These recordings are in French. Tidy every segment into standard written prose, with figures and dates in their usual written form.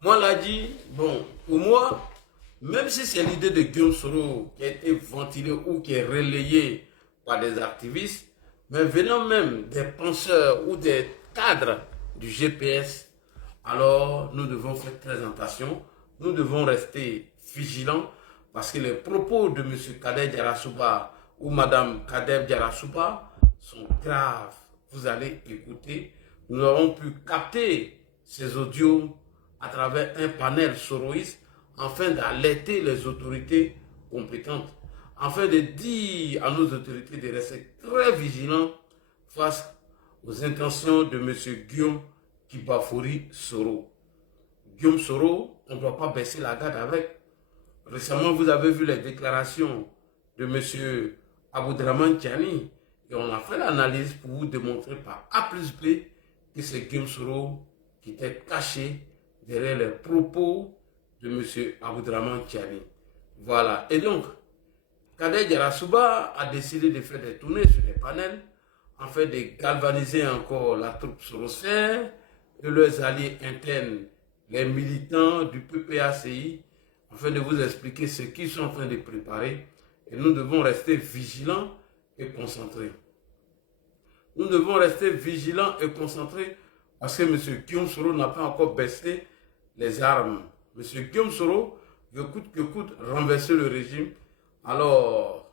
Moi, l'a dit, bon, pour moi, même si c'est l'idée de Guillaume Soro qui a été ventilée ou qui est relayée par des activistes, mais venant même des penseurs ou des cadres du GPS, alors nous devons faire très attention, nous devons rester vigilants parce que les propos de M. Kader Diarra ou Mme Kader Diarra sont graves. Vous allez écouter, nous avons pu capter ces audios à travers un panel soroïste afin d'alerter les autorités compétentes, afin de dire à nos autorités de rester très vigilants face aux intentions de M. Guillaume Kibafouri Soro. Guillaume Soro, on ne doit pas baisser la garde avec. Récemment, vous avez vu les déclarations de M. Aboudraman Tiani et on a fait l'analyse pour vous démontrer par A plus B que c'est Guillaume Soro qui était caché derrière les propos de M. Aboudraman Tiani. Voilà. Et donc, Kader Diarra a décidé de faire des tournées sur les panels afin de galvaniser encore la troupe sorosphère et leurs alliés internes, les militants du PPACI, afin de vous expliquer ce qu'ils sont en train de préparer. Et nous devons rester vigilants et concentrés. Nous devons rester vigilants et concentrés parce que M. Guillaume Soro n'a pas encore baissé les armes. M. Guillaume Soro veut coûte que coûte renverser le régime. Alors,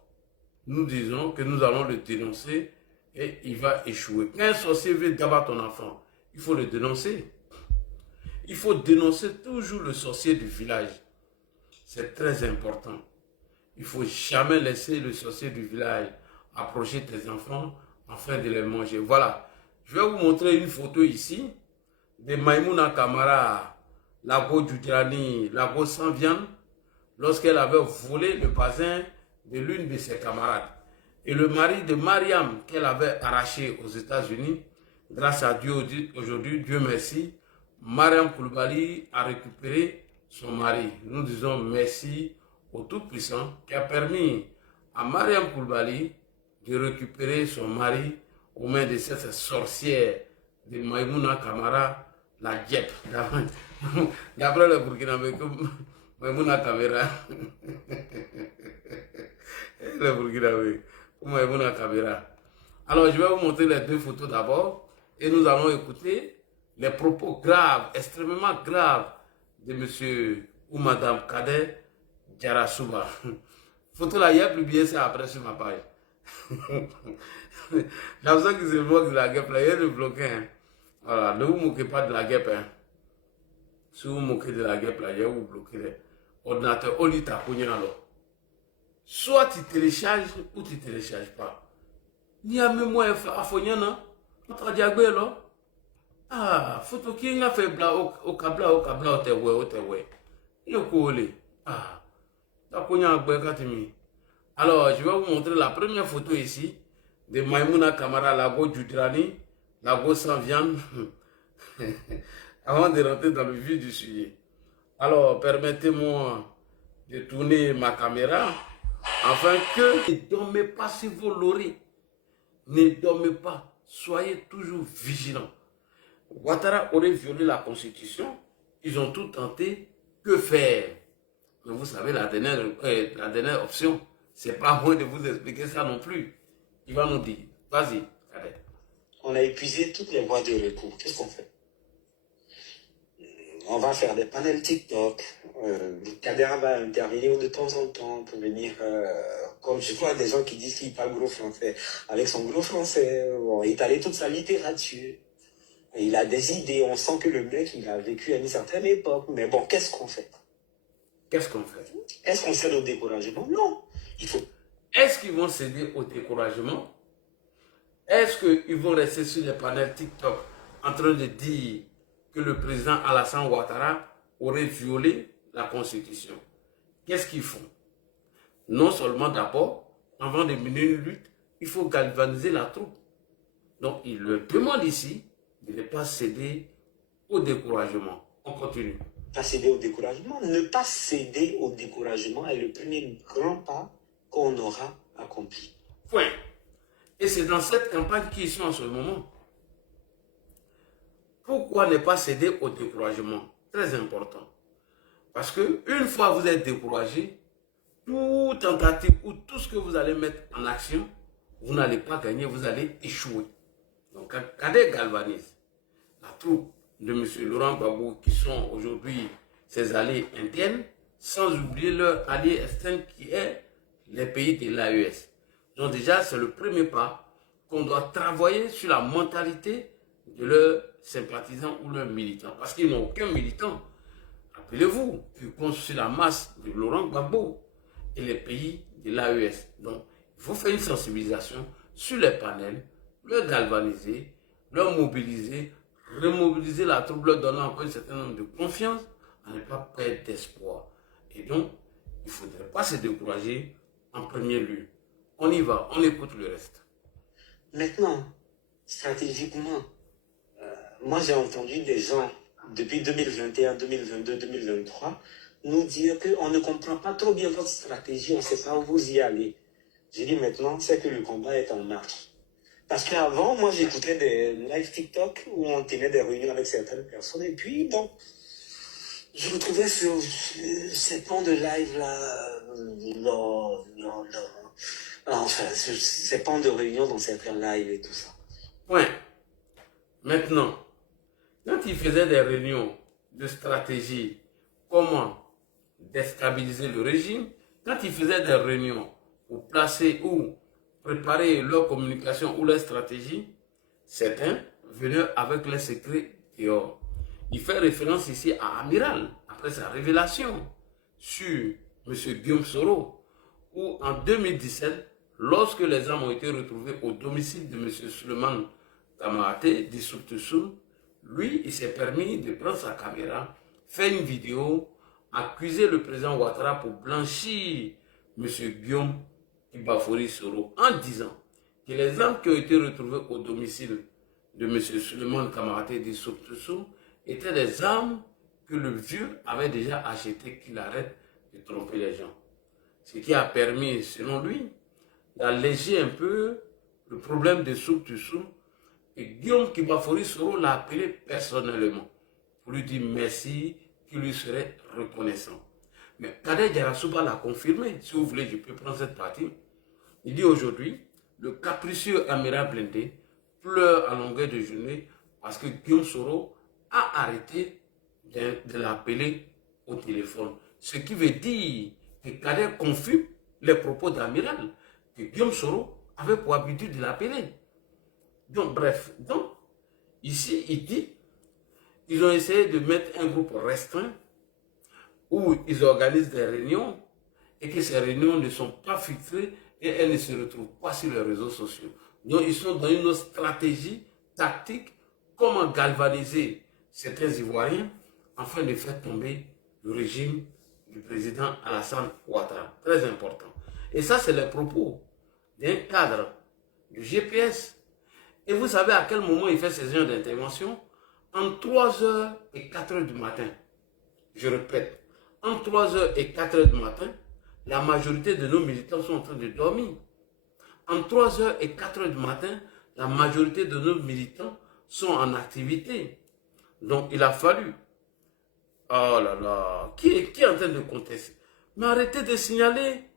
nous disons que nous allons le dénoncer et il va échouer. Quand un sorcier veut d'abattre ton enfant, il faut le dénoncer. Il faut dénoncer toujours le sorcier du village. C'est très important. Il ne faut jamais laisser le sorcier du village approcher tes enfants afin de les manger. Voilà. Je vais vous montrer une photo ici de Maïmouna Kamara, Lago Djoudrani, Lago sans viande, lorsqu'elle avait volé le bazin de l'une de ses camarades. Et le mari de Mariam qu'elle avait arraché aux États-Unis, grâce à Dieu aujourd'hui, Dieu merci, Mariam Koulibaly a récupéré son mari. Nous disons merci au Tout-Puissant qui a permis à Mariam Koulibaly de récupérer son mari aux mains de cette sorcière de Maïmouna Kamara, la Djep. D'après le Burkinabé, Maïmouna Kamara, le Burkinabé, Maïmouna Kamara. Alors, je vais vous montrer les deux photos d'abord et nous allons écouter les propos graves, extrêmement graves de monsieur ou madame Kader Diarra. Photo là, il y a publié ça après sur ma page. J'ai l'impression qu'ils se moquent de la guêpe là, il y a le bloqué. Hein. Voilà, ne vous moquez pas de la guêpe. Hein. Si vous vous moquez de la guêpe là, il y a vous bloquer l'ordinateur au lit à alors. Soit tu télécharges ou tu ne télécharges pas. Ni à même moi, à Fognana, notre diagbe là. Ah, photo qui a fait bla au câble, au te ouais. Il est collé. Ah, alors, je vais vous montrer la première photo ici de Maïmouna Kamara, Lago Djoudrani, Lago sans viande, avant de rentrer dans le vif du sujet. Alors, permettez-moi de tourner ma caméra afin que ne dormez pas si vous l'aurez. Ne dormez pas. Soyez toujours vigilants. Ouattara aurait violé la Constitution. Ils ont tout tenté. Que faire? Mais vous savez, la dernière option, c'est pas moi de vous expliquer ça non plus. Il va nous dire. Vas-y, Kader. On a épuisé toutes les voies de recours. Qu'est-ce qu'on fait? On va faire des panels TikTok. Kader va intervenir de temps en temps pour venir, comme je vois des gens qui disent qu'il parle gros français, avec son gros français, bon, étaler toute sa littérature. Il a des idées, on sent que le mec, il a vécu à une certaine époque. Mais bon, qu'est-ce qu'on fait? Qu'est-ce qu'on fait? Est-ce qu'on cède au découragement? Non. Il faut. Est-ce qu'ils vont céder au découragement? Est-ce qu'ils vont rester sur les panels TikTok en train de dire que le président Alassane Ouattara aurait violé la Constitution? Qu'est-ce qu'ils font? Non seulement d'abord, avant de mener une lutte, il faut galvaniser la troupe. Donc, il le demande ici de ne pas céder au découragement. On continue. Pas céder au découragement. Ne pas céder au découragement est le premier grand pas qu'on aura accompli. Point. Et c'est dans cette campagne qui sont en ce moment. Pourquoi ne pas céder au découragement? Très important. Parce que une fois vous êtes découragé, toute tentative ou tout ce que vous allez mettre en action, vous n'allez pas gagner, vous allez échouer. Donc, Kader galvanise la troupe de M. Laurent Gbagbo, qui sont aujourd'hui ses alliés internes, sans oublier leur allié externe qui est les pays de l'AES. Donc déjà, c'est le premier pas qu'on doit travailler sur la mentalité de leurs sympathisants ou leurs militants. Parce qu'ils n'ont aucun militant. Rappelez-vous, qui compte sur la masse de Laurent Gbagbo et les pays de l'AES. Donc, il faut faire une sensibilisation sur les panels, leur galvaniser, leur mobiliser, remobiliser la troupe, leur donner encore un certain nombre de confiance, à ne pas perdre d'espoir. Et donc, il ne faudrait pas se décourager en premier lieu. On y va, on écoute le reste. Maintenant, stratégiquement, moi j'ai entendu des gens depuis 2021, 2022, 2023 nous dire qu'on ne comprend pas trop bien votre stratégie, on ne sait pas où vous y allez. J'ai dit maintenant, c'est que le combat est en marche. Parce qu'avant, moi j'écoutais des live TikTok où on tenait des réunions avec certaines personnes et puis donc je vous trouvais sur ces pans de live là, enfin, ces pans de réunion dans certains lives et tout ça. Point. Maintenant, quand il faisait des réunions de stratégie, comment déstabiliser le régime, quand il faisait des réunions pour placer ou préparer leur communication ou leur stratégie, certains venaient avec les secrets dehors. Il fait référence ici à Amiral, après sa révélation sur M. Guillaume Soro, où en 2017, lorsque les armes ont été retrouvées au domicile de M. Suleiman Kamaraté, dit Souktesoul, lui, il s'est permis de prendre sa caméra, faire une vidéo, accuser le président Ouattara pour blanchir M. Guillaume Ibafori Soro, en disant que les armes qui ont été retrouvées au domicile de M. Suleiman Kamaraté, dit Souktesoul, étaient des armes que le vieux avait déjà achetées, qu'il arrête de tromper les gens. Ce qui a permis, selon lui, d'alléger un peu le problème de Souktesoul. Et Guillaume Kibafori Soro l'a appelé personnellement pour lui dire merci, qu'il lui serait reconnaissant. Mais Kader Djarasouba l'a confirmé. Si vous voulez, je peux prendre cette partie. Il dit aujourd'hui, le capricieux amiral blindé pleure à longueur de journée parce que Guillaume Soro a arrêté de l'appeler au téléphone. Ce qui veut dire que Kader confirme les propos d'Amiral, que Guillaume Soro avait pour habitude de l'appeler. Donc, bref, donc, ici, il dit, ils ont essayé de mettre un groupe restreint où ils organisent des réunions et que ces réunions ne sont pas filtrées et elles ne se retrouvent pas sur les réseaux sociaux. Donc, ils sont dans une autre stratégie tactique, comment galvaniser certains Ivoiriens afin de faire tomber le régime du président Alassane Ouattara. Très important. Et ça, c'est les propos d'un cadre du GPS. Et vous savez à quel moment il fait ces genres d'intervention? En 3h et 4h du matin. Je répète, en 3h et 4h du matin, la majorité de nos militants sont en train de dormir. En 3h et 4h du matin, la majorité de nos militants sont en activité. Donc il a fallu. Oh là là, qui est en train de contester? Mais arrêtez de signaler.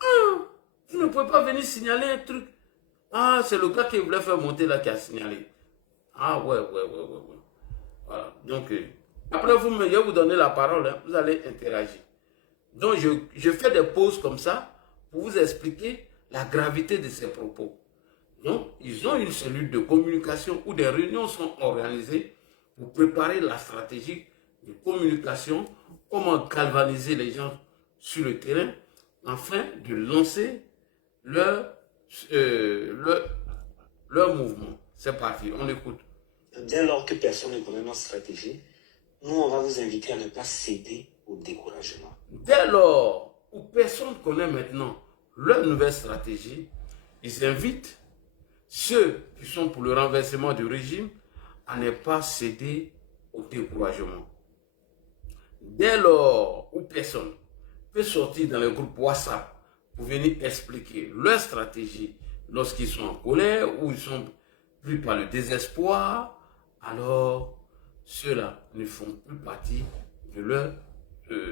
Ah, vous ne pouvez pas venir signaler un truc. Ah, c'est le gars qui voulait faire monter là qui a signalé. Ah ouais. Voilà. Donc, après je vais vous donner la parole, hein, vous allez interagir. Donc, je fais des pauses comme ça pour vous expliquer la gravité de ces propos. Donc, ils ont une cellule de communication où des réunions sont organisées pour préparer la stratégie de communication, comment galvaniser les gens sur le terrain afin de lancer leur mouvement. C'est parti, on écoute. Dès lors que personne ne connaît notre stratégie, nous, on va vous inviter à ne pas céder au découragement. Dès lors où personne ne connaît maintenant leur nouvelle stratégie, ils invitent ceux qui sont pour le renversement du régime à ne pas céder au découragement. Dès lors où personne peut sortir dans le groupe WhatsApp pour venir expliquer leur stratégie lorsqu'ils sont en colère ou ils sont pris par le désespoir, alors ceux-là ne font plus partie de leur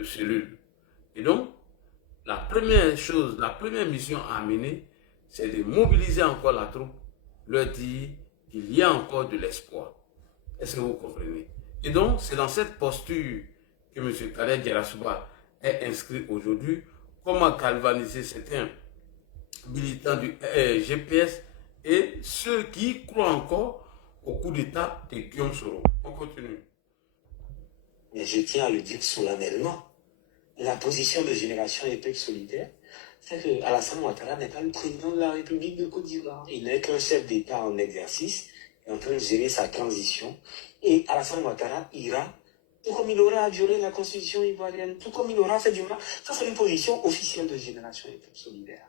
cellule. Et donc, la première chose, la première mission à mener, c'est de mobiliser encore la troupe, leur dire qu'il y a encore de l'espoir. Est-ce que vous comprenez? Et donc, c'est dans cette posture que M. Khaled Djerasouba est inscrit aujourd'hui. Comment galvaniser certains militants du GPS et ceux qui croient encore au coup d'État de Guillaume Soro. On continue. Mais je tiens à le dire solennellement. La position de Génération et Peuple Solidaire, c'est que Alassane Ouattara n'est pas le président de la République de Côte d'Ivoire. Il n'est qu'un chef d'État en exercice, en train de gérer sa transition. Et Alassane Ouattara ira, tout comme il aura violé la constitution ivoirienne, tout comme il aura fait du mal. Ça, c'est une position officielle de Génération et Peuple Solidaire.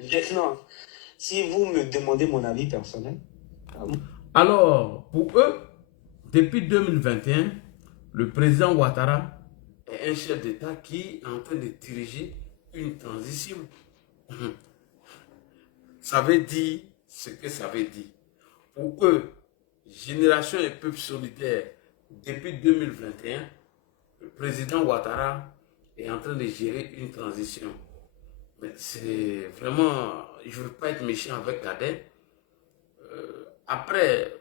Maintenant, si vous me demandez mon avis personnel... Alors, pour eux, depuis 2021, le président Ouattara est un chef d'État qui est en train de diriger une transition. Ça veut dire ce que ça veut dire. Pour eux, Génération et Peuple Solidaire, depuis 2021, le président Ouattara est en train de gérer une transition. Mais c'est vraiment, je ne veux pas être méchant avec Kader. Après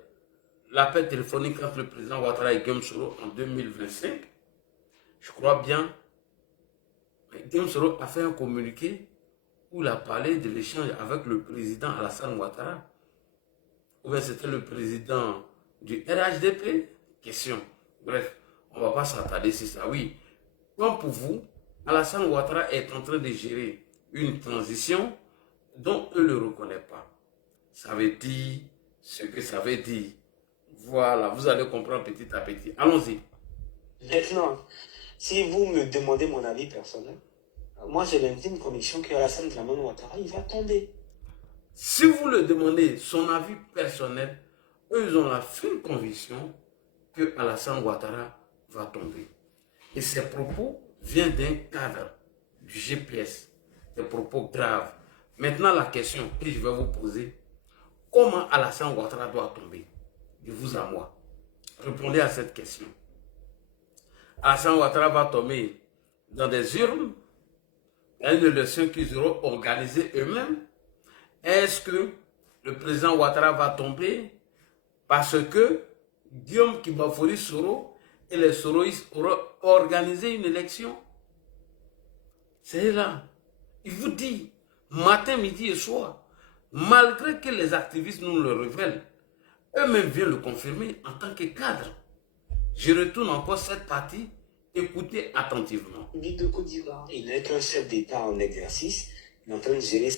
l'appel téléphonique entre le président Ouattara et Guillaume Soro en 2025, je crois bien, Guillaume Soro a fait un communiqué où il a parlé de l'échange avec le président Alassane Ouattara. Ou bien c'était le président du RHDP? Question. Bref, on ne va pas s'attarder sur ça. Oui, comme pour vous, Alassane Ouattara est en train de gérer une transition dont eux ne le reconnaissent pas. Ça veut dire ce que ça veut dire. Voilà, vous allez comprendre petit à petit. Allons-y. Maintenant, si vous me demandez mon avis personnel, moi j'ai l'intime conviction qu'Alassane Dramane Ouattara, il va tomber. Si vous le demandez son avis personnel, eux ils ont la ferme conviction que Alassane Ouattara va tomber. Et ces propos viennent d'un cadre du GPS, des propos graves. Maintenant la question que je vais vous poser, comment Alassane Ouattara doit tomber? De vous à moi. Répondez à cette question. Alassane Ouattara va tomber dans des urnes, une élection qu'ils auront organisée eux-mêmes. Est-ce que le président Ouattara va tomber parce que Guillaume Kibafori Soro et les Soroïstes auront organisé une élection? C'est là. Il vous dit, matin, midi et soir, malgré que les activistes nous le révèlent, eux-mêmes viennent le confirmer en tant que cadre. Je retourne encore cette partie, écoutez attentivement. De Côte d'Ivoire. Il n'est qu'un chef d'État en exercice, il est en train de gérer.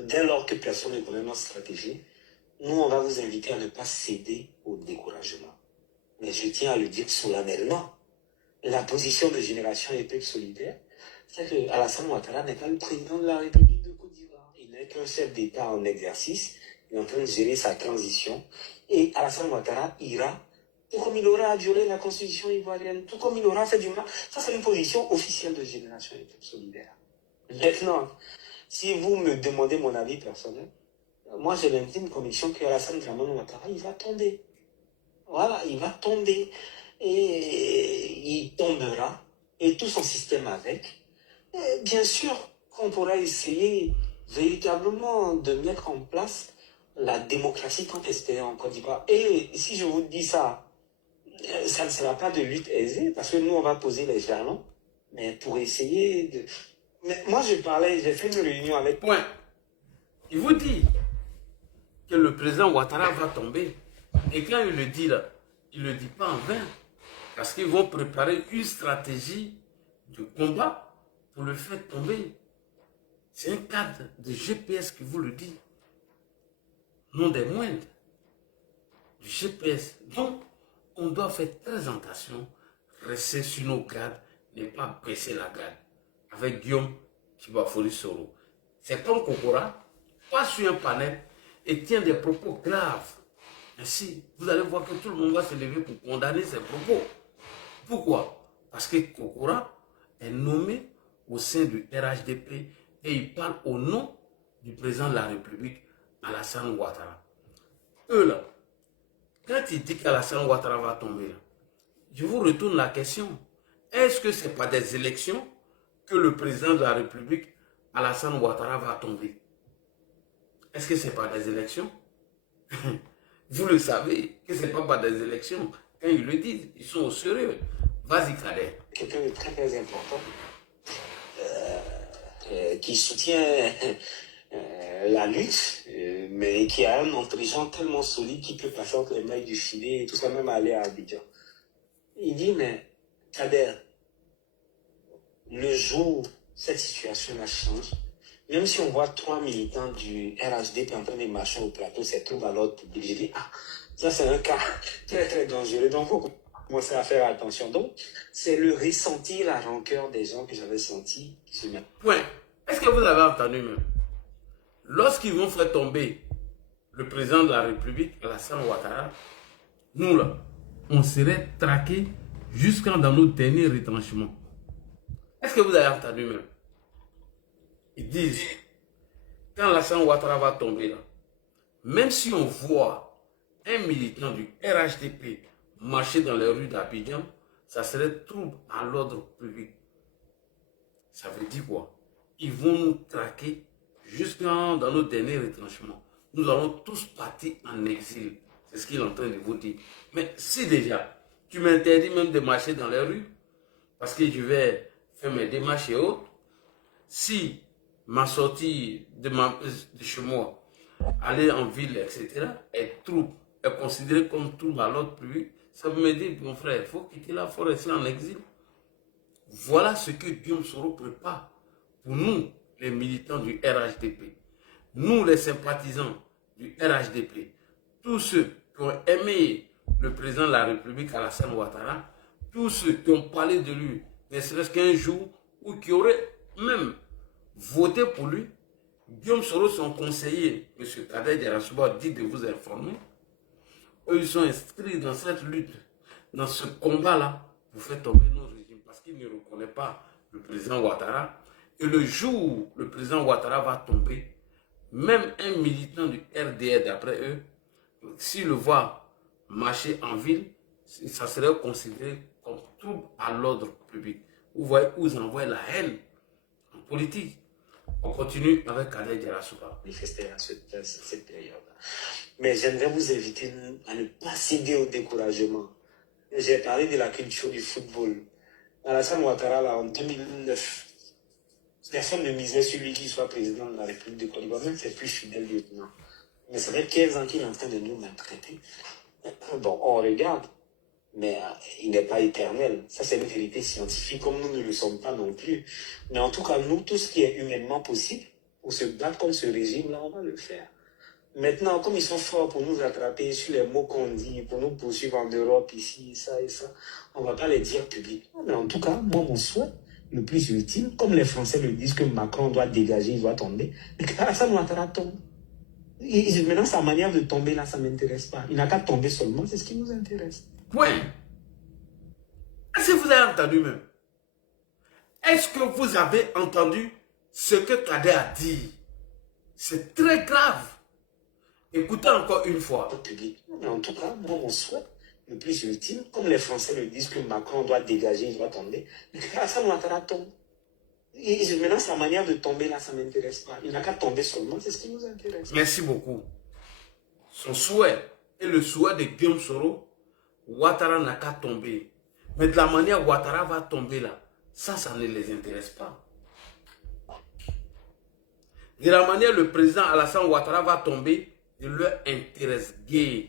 Dès lors que personne ne connaît notre stratégie, nous, on va vous inviter à ne pas céder au découragement. Mais je tiens à le dire solennellement. La position de Génération et Peuple Solidaire, c'est que Alassane Ouattara n'est pas le président de la République de Côte d'Ivoire. Il n'est qu'un chef d'État en exercice, il est en train de gérer sa transition. Et Alassane Ouattara ira, tout comme il aura violé la constitution ivoirienne, tout comme il aura fait du mal. Ça, c'est une position officielle de Génération et Peuple Solidaire. Maintenant, si vous me demandez mon avis personnel, moi j'ai l'intime conviction qu'Alassane Dramane Ouattara, il va tomber. Voilà, il va tomber. Et il tombera. Et tout son système avec. Et bien sûr qu'on pourra essayer véritablement de mettre en place la démocratie contestée en Côte d'Ivoire. Et si je vous dis ça, ça ne sera pas de lutte aisée, parce que nous, on va poser les jalons, mais pour essayer de... Mais moi, j'ai fait une réunion avec... Point. Il vous dit que le président Ouattara va tomber. Et quand il le dit là, il ne le dit pas en vain. Parce qu'ils vont préparer une stratégie de combat pour le faire tomber. C'est un cadre de GPS qui vous le dit. Non des moindres. Du GPS. Donc, on doit faire très attention, rester sur nos gardes, ne pas baisser la garde. Avec Guillaume Kibafori Soro. C'est comme Kokora, pas sur un panel et tient des propos graves. Ainsi, vous allez voir que tout le monde va se lever pour condamner ces propos. Pourquoi? Parce que Kokora est nommé au sein du RHDP et il parle au nom du président de la République, Alassane Ouattara. Eux là, quand il dit qu'Alassane Ouattara va tomber, là, je vous retourne la question. Est-ce que ce n'est pas des élections que le président de la République, Alassane Ouattara, va tomber? Est-ce que ce n'est pas des élections? Vous le savez, que ce n'est pas des élections. Quand ils le disent, ils sont au sérieux. Vas-y, Kader. Quelqu'un de très très important qui soutient la lutte, mais qui a un entregent tellement solide qu'il peut passer entre les mailles du filet et tout ça, même aller à Abidjan. Il dit, mais Kader, le jour où cette situation-là change, même si on voit 3 militants du RHDP en train de marcher au plateau, c'est tout dans l'ordre public, je dis, ah, ça c'est un cas très très dangereux, donc il faut commencer à faire attention. Donc, c'est le ressenti, la rancœur des gens que j'avais senti qui se mettent. Point. Est-ce que vous avez entendu même? Lorsqu'ils vont faire tomber le président de la République, Alassane Ouattara, nous là, on serait traqués jusqu'à dans nos derniers retranchements. Est-ce que vous avez entendu même? Ils disent, quand Alassane Ouattara va tomber là, même si on voit un militant du RHDP marcher dans les rues d'Abidjan, ça serait trouble à l'ordre public. Ça veut dire quoi? Ils vont nous traquer jusqu'à dans nos derniers retranchements. Nous allons tous partir en exil. C'est ce qu'il est en train de vous dire. Mais si déjà, tu m'interdis même de marcher dans les rues, parce que je vais faire mes démarches et autres, si ma sortie de chez moi, aller en ville, etc., est considérée comme trouble à l'ordre public, ça veut me dire, mon frère, il faut quitter la forêt, rester en exil. Voilà ce que Guillaume Soro prépare pour nous, les militants du RHDP. Nous, les sympathisants du RHDP, tous ceux qui ont aimé le président de la République, Alassane Ouattara, tous ceux qui ont parlé de lui, ne serait-ce qu'un jour, ou qui auraient même voté pour lui, Guillaume Soro, son conseiller, M. Kader Djerasouba, dit de vous informer. Eux, ils sont inscrits dans cette lutte, dans ce combat-là, pour faire tomber nos régimes, parce qu'ils ne reconnaissent pas le président Ouattara. Et le jour où le président Ouattara va tomber, même un militant du RDR, d'après eux, s'il le voit marcher en ville, ça serait considéré comme trouble à l'ordre public. Vous voyez où ils envoient la haine en politique. On continue avec Kader Djerasouba. Manifester à cette période. Mais j'aimerais vous inviter à ne pas céder au découragement. J'ai parlé de la culture du football. Alassane Ouattara, là, en 2009, personne ne misait sur lui qu'il soit président de la République de Côte d'Ivoire, même ses plus fidèles lieutenants. Mais ça fait 15 ans qu'il est en train de nous maltraiter. Bon, on regarde, mais il n'est pas éternel. Ça, c'est une vérité scientifique, comme nous ne le sommes pas non plus. Mais en tout cas, nous, tout ce qui est humainement possible, pour se battre contre ce régime-là, on va le faire. Maintenant, comme ils sont forts pour nous attraper sur les mots qu'on dit, pour nous poursuivre en Europe, ici, ça et ça, on ne va pas les dire publiquement. Mais en tout cas, moi, mon souhait, le plus ultime, comme les Français le disent que Macron doit dégager, il doit tomber, mais que Alassane Ouattara tombe. Et maintenant, sa manière de tomber, là, ça ne m'intéresse pas. Il n'a qu'à tomber seulement, c'est ce qui nous intéresse. Point. Est-ce que vous avez entendu même? Est-ce que vous avez entendu ce que Kader a dit? C'est très grave. Écoutez encore une fois. Mais en tout cas, moi, mon souhait, le plus ultime, comme les Français le disent que Macron doit dégager, il doit tomber, mais que Alassane Ouattara tombe. Et maintenant, sa manière de tomber, là, ça ne m'intéresse pas. Il n'a qu'à tomber seulement, c'est ce qui nous intéresse. Merci beaucoup. Son souhait et le souhait de Guillaume Soro, Ouattara n'a qu'à tomber. Mais de la manière Ouattara va tomber là, ça ne les intéresse pas. De la manière le président Alassane Ouattara va tomber, il leur intéresse guère.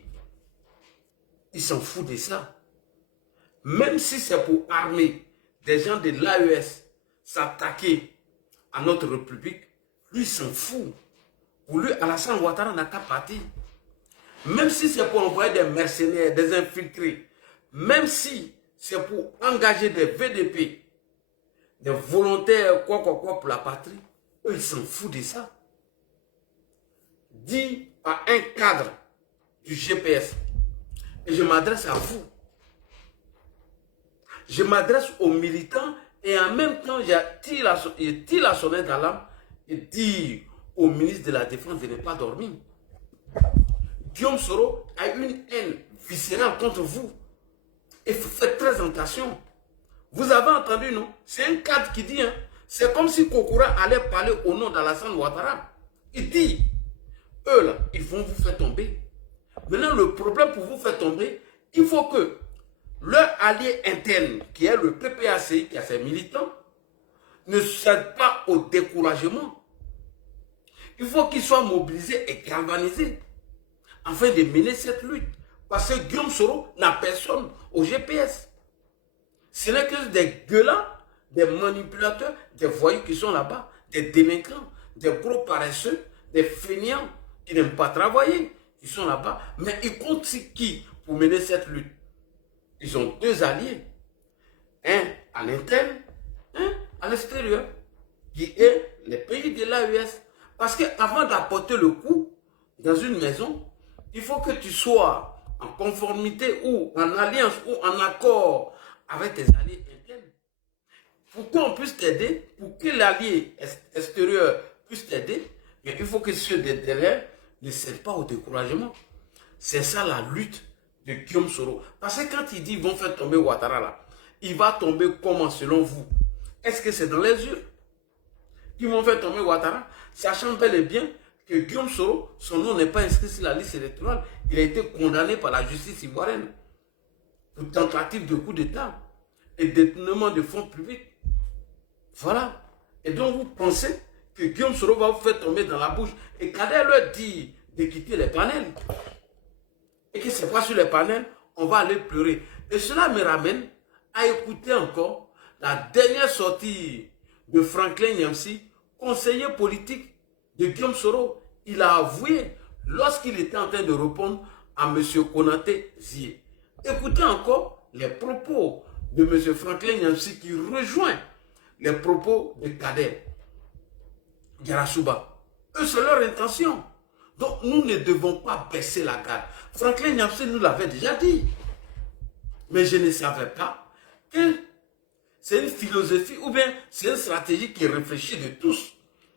Ils s'en foutent de ça. Même si c'est pour armer des gens de l'AES s'attaquer à notre République, lui s'en fout. Pour lui, Alassane Ouattara n'a qu'à partir. Même si c'est pour envoyer des mercenaires, des infiltrés, même si c'est pour engager des VDP, des volontaires, quoi pour la patrie, eux, ils s'en foutent de ça. Dit à un cadre du GPS, et je m'adresse à vous, je m'adresse aux militants et en même temps, je tire la sonnette d'alarme et dis au ministre de la Défense de ne pas dormir. Guillaume Soro a une haine viscérale contre vous. Et faites très attention. Vous avez entendu, non? C'est un cadre qui dit, hein, c'est comme si Kokora allait parler au nom d'Alassane Ouattara. Il dit, eux là, ils vont vous faire tomber. Maintenant, le problème pour vous faire tomber, il faut que leur allié interne, qui est le PPACI, qui a ses militants, ne cède pas au découragement. Il faut qu'ils soient mobilisés et galvanisés afin de mener cette lutte. Parce que Guillaume Soro n'a personne au GPS. Ce n'est que des gueulants, des manipulateurs, des voyous qui sont là-bas, des délinquants, des gros paresseux, des feignants qui n'aiment pas travailler, qui sont là-bas. Mais ils comptent sur qui pour mener cette lutte? Ils ont deux alliés. Un à l'interne, un à l'extérieur, qui est les pays de l'AES. Parce qu'avant d'apporter le coup dans une maison, il faut que tu sois en conformité ou en alliance ou en accord avec tes alliés internes. Pour qu'on puisse t'aider, pour que l'allié extérieur puisse t'aider, il faut que ceux de derrière ne cèdent pas au découragement. C'est ça la lutte de Guillaume Soro. Parce que quand il dit qu'ils vont faire tomber Ouattara là, il va tomber comment selon vous? Est-ce que c'est dans les yeux qu'ils vont faire tomber Ouattara, sachant bel et bien que Guillaume Soro, son nom n'est pas inscrit sur la liste électorale. Il a été condamné par la justice ivoirienne pour tentative de coup d'État et détournement de fonds publics. Voilà. Et donc vous pensez que Guillaume Soro va vous faire tomber dans la bouche. Et Kader leur dit de quitter les panels. Et que c'est pas sur les panels, on va aller pleurer. Et cela me ramène à écouter encore la dernière sortie de Franklin Nyamsi, conseiller politique de Guillaume Soro. Il a avoué lorsqu'il était en train de répondre à M. Konaté Zié. Écoutez encore les propos de M. Franklin Nyamsi qui rejoint les propos de Kader Yarasuba. Eux, c'est leur intention. Donc, nous ne devons pas baisser la garde. Franklin Nyamsi nous l'avait déjà dit. Mais je ne savais pas que c'est une philosophie ou bien c'est une stratégie qui est réfléchie de tous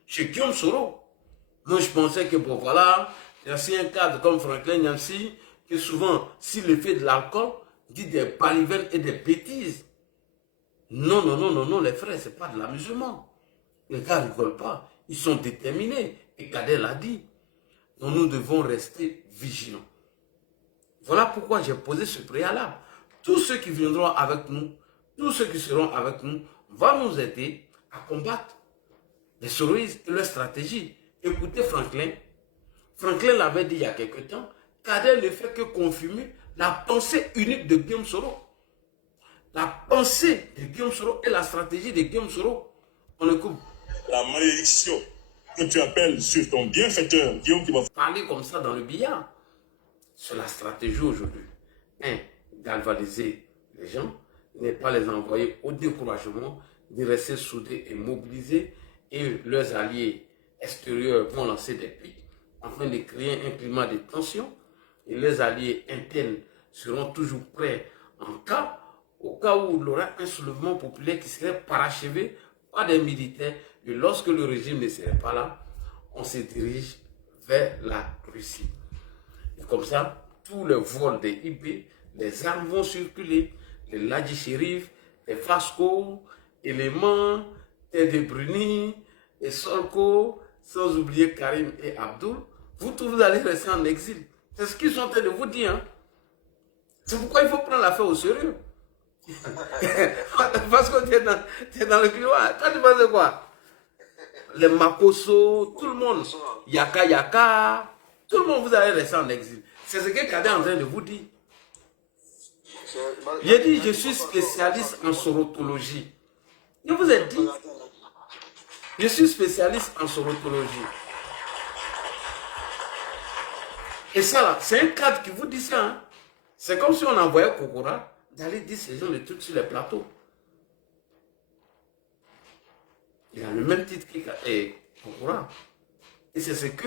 chez Guillaume Soro. Moi, je pensais que, bon, voilà, il y a un cadre comme Franklin Nyamsi, que souvent, s'il le fait de l'alcool, dit des balivernes et des bêtises. Non, non, non, non, non, les frères, ce n'est pas de l'amusement. Les gars ne rigolent pas. Ils sont déterminés. Et Kader l'a dit. Donc, nous devons rester vigilants. Voilà pourquoi j'ai posé ce préalable. Tous ceux qui viendront avec nous, tous ceux qui seront avec nous, vont nous aider à combattre les soroïstes et leur stratégie. Écoutez Franklin. Franklin l'avait dit il y a quelque temps. Kader ne fait que confirmer la pensée unique de Guillaume Soro. La pensée de Guillaume Soro et la stratégie de Guillaume Soro. On écoute. La malédiction que tu appelles sur ton bienfaiteur, Guillaume qui va parler comme ça dans le billard. C'est la stratégie aujourd'hui. Un, galvaniser les gens, ne pas les envoyer au découragement, de rester soudés et mobilisés, et leurs alliés extérieurs vont lancer des pics afin de créer un climat de tension, et leurs alliés internes seront toujours prêts au cas où il y aura un soulèvement populaire qui serait parachevé par des militaires, et lorsque le régime ne serait pas là, on se dirige vers la Russie. Et comme ça, tous les vols des IB, les armes vont circuler, les Ladji Chérif, les Fasco, Éléments, Tede Bruni, et Solko, sans oublier Karim et Abdul. Vous tous, vous allez rester en exil. C'est ce qu'ils sont en train de vous dire. Hein. C'est pourquoi il faut prendre l'affaire au sérieux. Parce que tu es dans le climat. Toi, tu penses quoi? Les Makoso, tout le monde, Yaka, tout le monde, vous allez rester en exil. C'est ce que Kader est en train de vous dire. J'ai dit, je suis spécialiste en sorotologie. Je vous ai dit, je suis spécialiste en sorotologie. Et ça, là, c'est un cadre qui vous dit ça. Hein? C'est comme si on envoyait Kokora d'aller dire ces gens de trucs sur les plateaux. Il a le même titre que Kokora. Et c'est ce que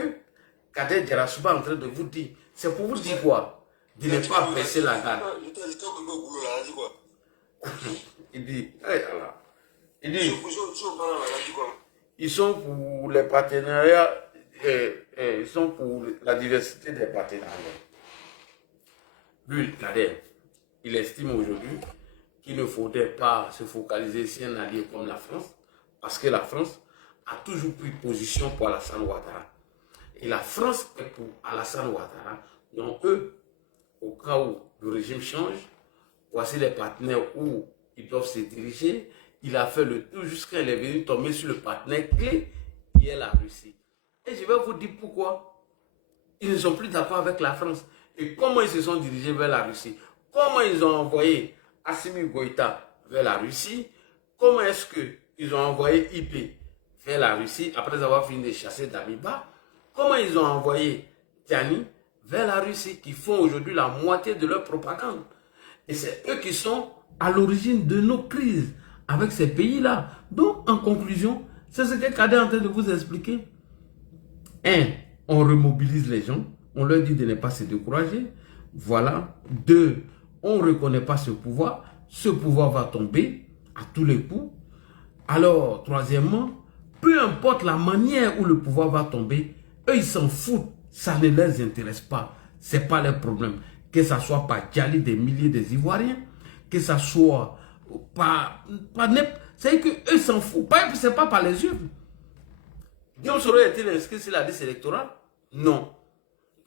Kader Yarasuba est en train de vous dire. C'est pour vous dire quoi? De ne pas baisser la garde. Il dit, ils sont pour les partenariats, ils sont pour la diversité des partenariats. lui, Kader, il estime aujourd'hui qu'il ne faudrait pas se focaliser sur un allié comme la France, parce que la France a toujours pris position pour Alassane Ouattara. Et la France est pour Alassane Ouattara. Donc eux, au cas où le régime change, voici les partenaires où ils doivent se diriger. Il a fait le tout jusqu'à il est venu tomber sur le partenaire clé qui est la Russie. Et je vais vous dire pourquoi. Ils ne sont plus d'accord avec la France. Et comment ils se sont dirigés vers la Russie? Comment ils ont envoyé Assimi Goïta vers la Russie? Comment est-ce qu'ils ont envoyé IP vers la Russie après avoir fini de chasser Damiba? Comment ils ont envoyé Tiani vers la Russie qui font aujourd'hui la moitié de leur propagande? Et c'est eux qui sont à l'origine de nos crises avec ces pays-là. Donc, en conclusion, c'est ce que Kader est en train de vous expliquer. Un, on remobilise les gens, on leur dit de ne pas se décourager. Voilà. Deux, on ne reconnaît pas ce pouvoir va tomber à tous les coups. Alors, troisièmement, peu importe la manière où le pouvoir va tomber, eux, ils s'en foutent. Ça ne les intéresse pas. Ce n'est pas leur problème. Que ça soit par Djali des milliers des Ivoiriens, que ça soit par c'est qu'eux, ils s'en foutent. Ce n'est pas par les yeux. Guillaume Soro est-il inscrit sur la liste électorale? Non.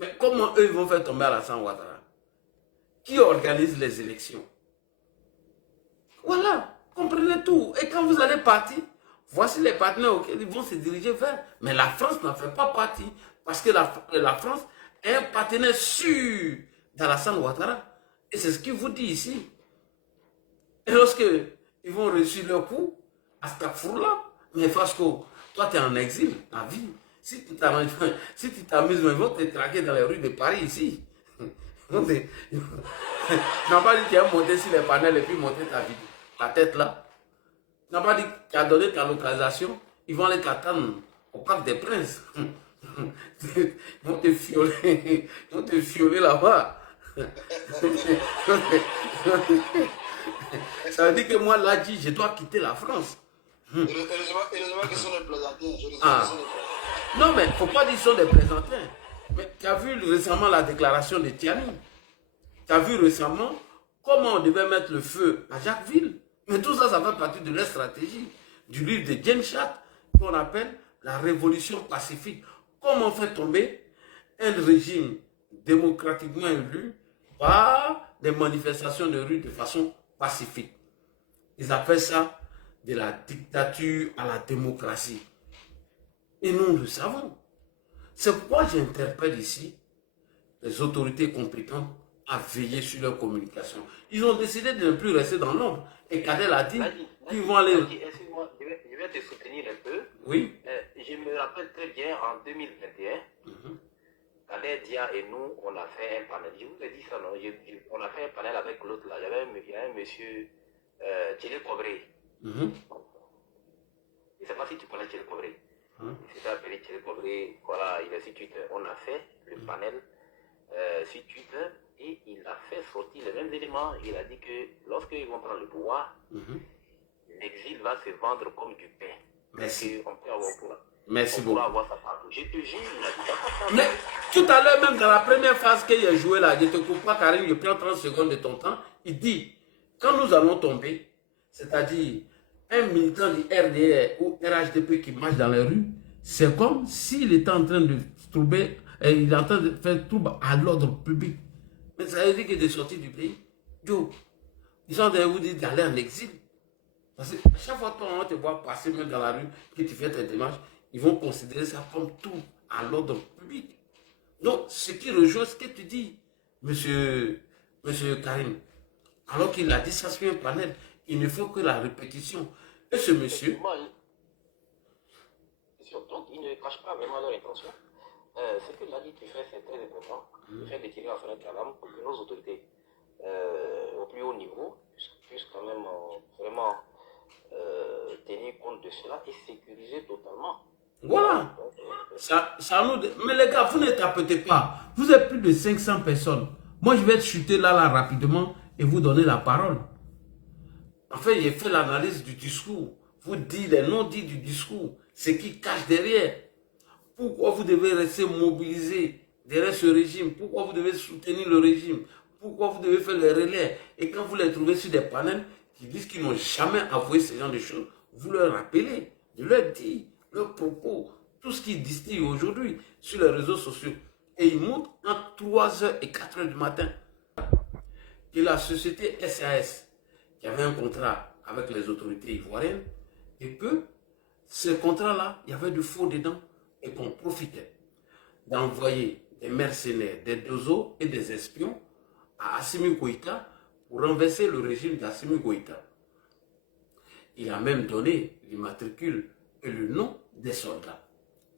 Mais comment eux, ils vont faire tomber Alassane Ouattara? Qui organise les élections? Voilà, comprenez tout. Et quand vous allez partir, voici les partenaires auxquels ils vont se diriger vers. Mais la France n'en fait pas partie. Parce que la France est un partenaire sûr d'Alassane Ouattara. Et c'est ce qu'il vous dit ici. Et lorsque ils vont réussir leur coup, à Stakfourla, mais Fasco, toi tu es en exil, ta vie. Si tu t'amuses, ils vont te traquer dans les rues de Paris ici. Tu n'as pas dit que tu as monté sur les panels et puis monter ta tête là. Tu n'as pas dit que tu as donné ta localisation. Ils vont aller t'attendre au Parc des Princes. Ils vont te fioler là-bas. Ça veut dire que moi, là, je dois quitter la France. Heureusement qu'ils sont des plaisantins. Ah. Non, mais il ne faut pas dire qu'ils sont des plaisantins. Mais tu as vu récemment la déclaration de Tiani. Tu as vu récemment comment on devait mettre le feu à Jacquesville. Mais tout ça, ça fait partie de leur stratégie. Du livre de Genshat qu'on appelle la révolution pacifique. Comment faire tomber un régime démocratiquement élu par des manifestations de rue de façon pacifique. Ils appellent ça de la dictature à la démocratie. Et nous le savons. C'est pourquoi j'interpelle ici les autorités compétentes à veiller sur leur communication. Ils ont décidé de ne plus rester dans l'ombre. Et Kadel a dit qu'ils vont aller... Excuse-moi, je vais te soutenir un peu. Oui. Je me rappelle très bien, en 2021, Kader Dia et nous, on a fait un panel. Je vous ai dit ça, non? On a fait un panel avec l'autre là. Il y avait un monsieur, Thierry Cobré. Je ne sais pas si tu connais Thierry Cobré. Il s'est appelé Thierry Cobré. Voilà, il est sur Twitter. On a fait le panel sur Twitter et il a fait sortir les mêmes éléments. Il a dit que lorsqu'ils vont prendre le pouvoir, l'exil va se vendre comme du pain. Merci. On peut avoir pour Merci on beaucoup. pourra avoir ça partout. Je te jure, il a dit ça. Mais tout à l'heure, même dans la première phase qu'il a joué là, je ne te coupe pas, Karim, je prends 30 secondes de ton temps. Il dit, quand nous allons tomber, c'est-à-dire un militant du RDR ou RHDP qui marche dans les rues, c'est comme s'il était en train de trouver, il est en train de faire trouble à l'ordre public. Mais ça veut dire que de sortir du pays, Joe, ils sont en train de vous dire d'aller en exil. Parce que chaque fois que on te voit passer même dans la rue, que tu fais tes démarches, ils vont considérer ça comme tout à l'ordre public. Donc, ce qui rejoint ce que tu dis, monsieur Karim, alors qu'il a dit ça sur un panel, il ne faut que la répétition. Et ce monsieur... Donc, ils ne cachent pas vraiment leur intention. Ce que Ladi tu fais, c'est très important. Le fait de tirer la sonnette d'alarme pour que nos autorités, au plus haut niveau, puissent quand même vraiment tenir compte de cela et sécuriser totalement. Voilà. Ça nous... Mais les gars, vous ne tapez pas. Vous êtes plus de 500 personnes. Moi, je vais chuter là rapidement et vous donner la parole. En fait, j'ai fait l'analyse du discours. Vous dites les non-dits du discours. Ce qui cache derrière. Pourquoi vous devez rester mobilisé derrière ce régime? Pourquoi vous devez soutenir le régime? pourquoi vous devez faire les relais? Et quand vous les trouvez sur des panels qui disent qu'ils n'ont jamais avoué ce genre de choses, vous leur rappelez, de leur dire leurs propos, tout ce qu'ils distillent aujourd'hui sur les réseaux sociaux. Et ils montrent entre 3h et 4h du matin que la société SAS, qui avait un contrat avec les autorités ivoiriennes, et que ce contrat-là, il y avait du faux dedans, et qu'on profitait d'envoyer des mercenaires, des dozos et des espions à Assimi Goïta pour renverser le régime d'Assimi Goïta. Il a même donné l'immatricule et le nom des soldats,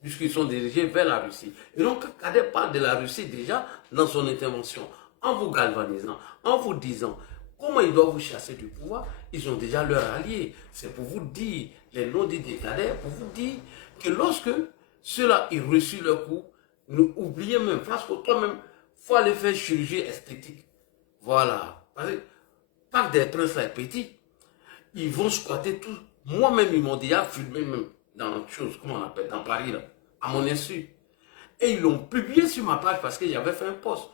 puisqu'ils sont dirigés vers la Russie. Et donc, Kader parle de la Russie déjà dans son intervention, en vous galvanisant, en vous disant comment ils doivent vous chasser du pouvoir. Ils ont déjà leur allié. C'est pour vous dire, les noms des Kader, pour vous dire que lorsque ceux-là, ils reçurent leur coup, nous oublions même, parce que toi-même, il faut aller faire chirurgie esthétique. Voilà. Parce que, par des princes là petits, ils vont squatter tout. Moi-même, ils m'ont déjà filmé même dans autre chose, comment on appelle, dans Paris, là, à mon insu. Et ils l'ont publié sur ma page parce que j'avais fait un post.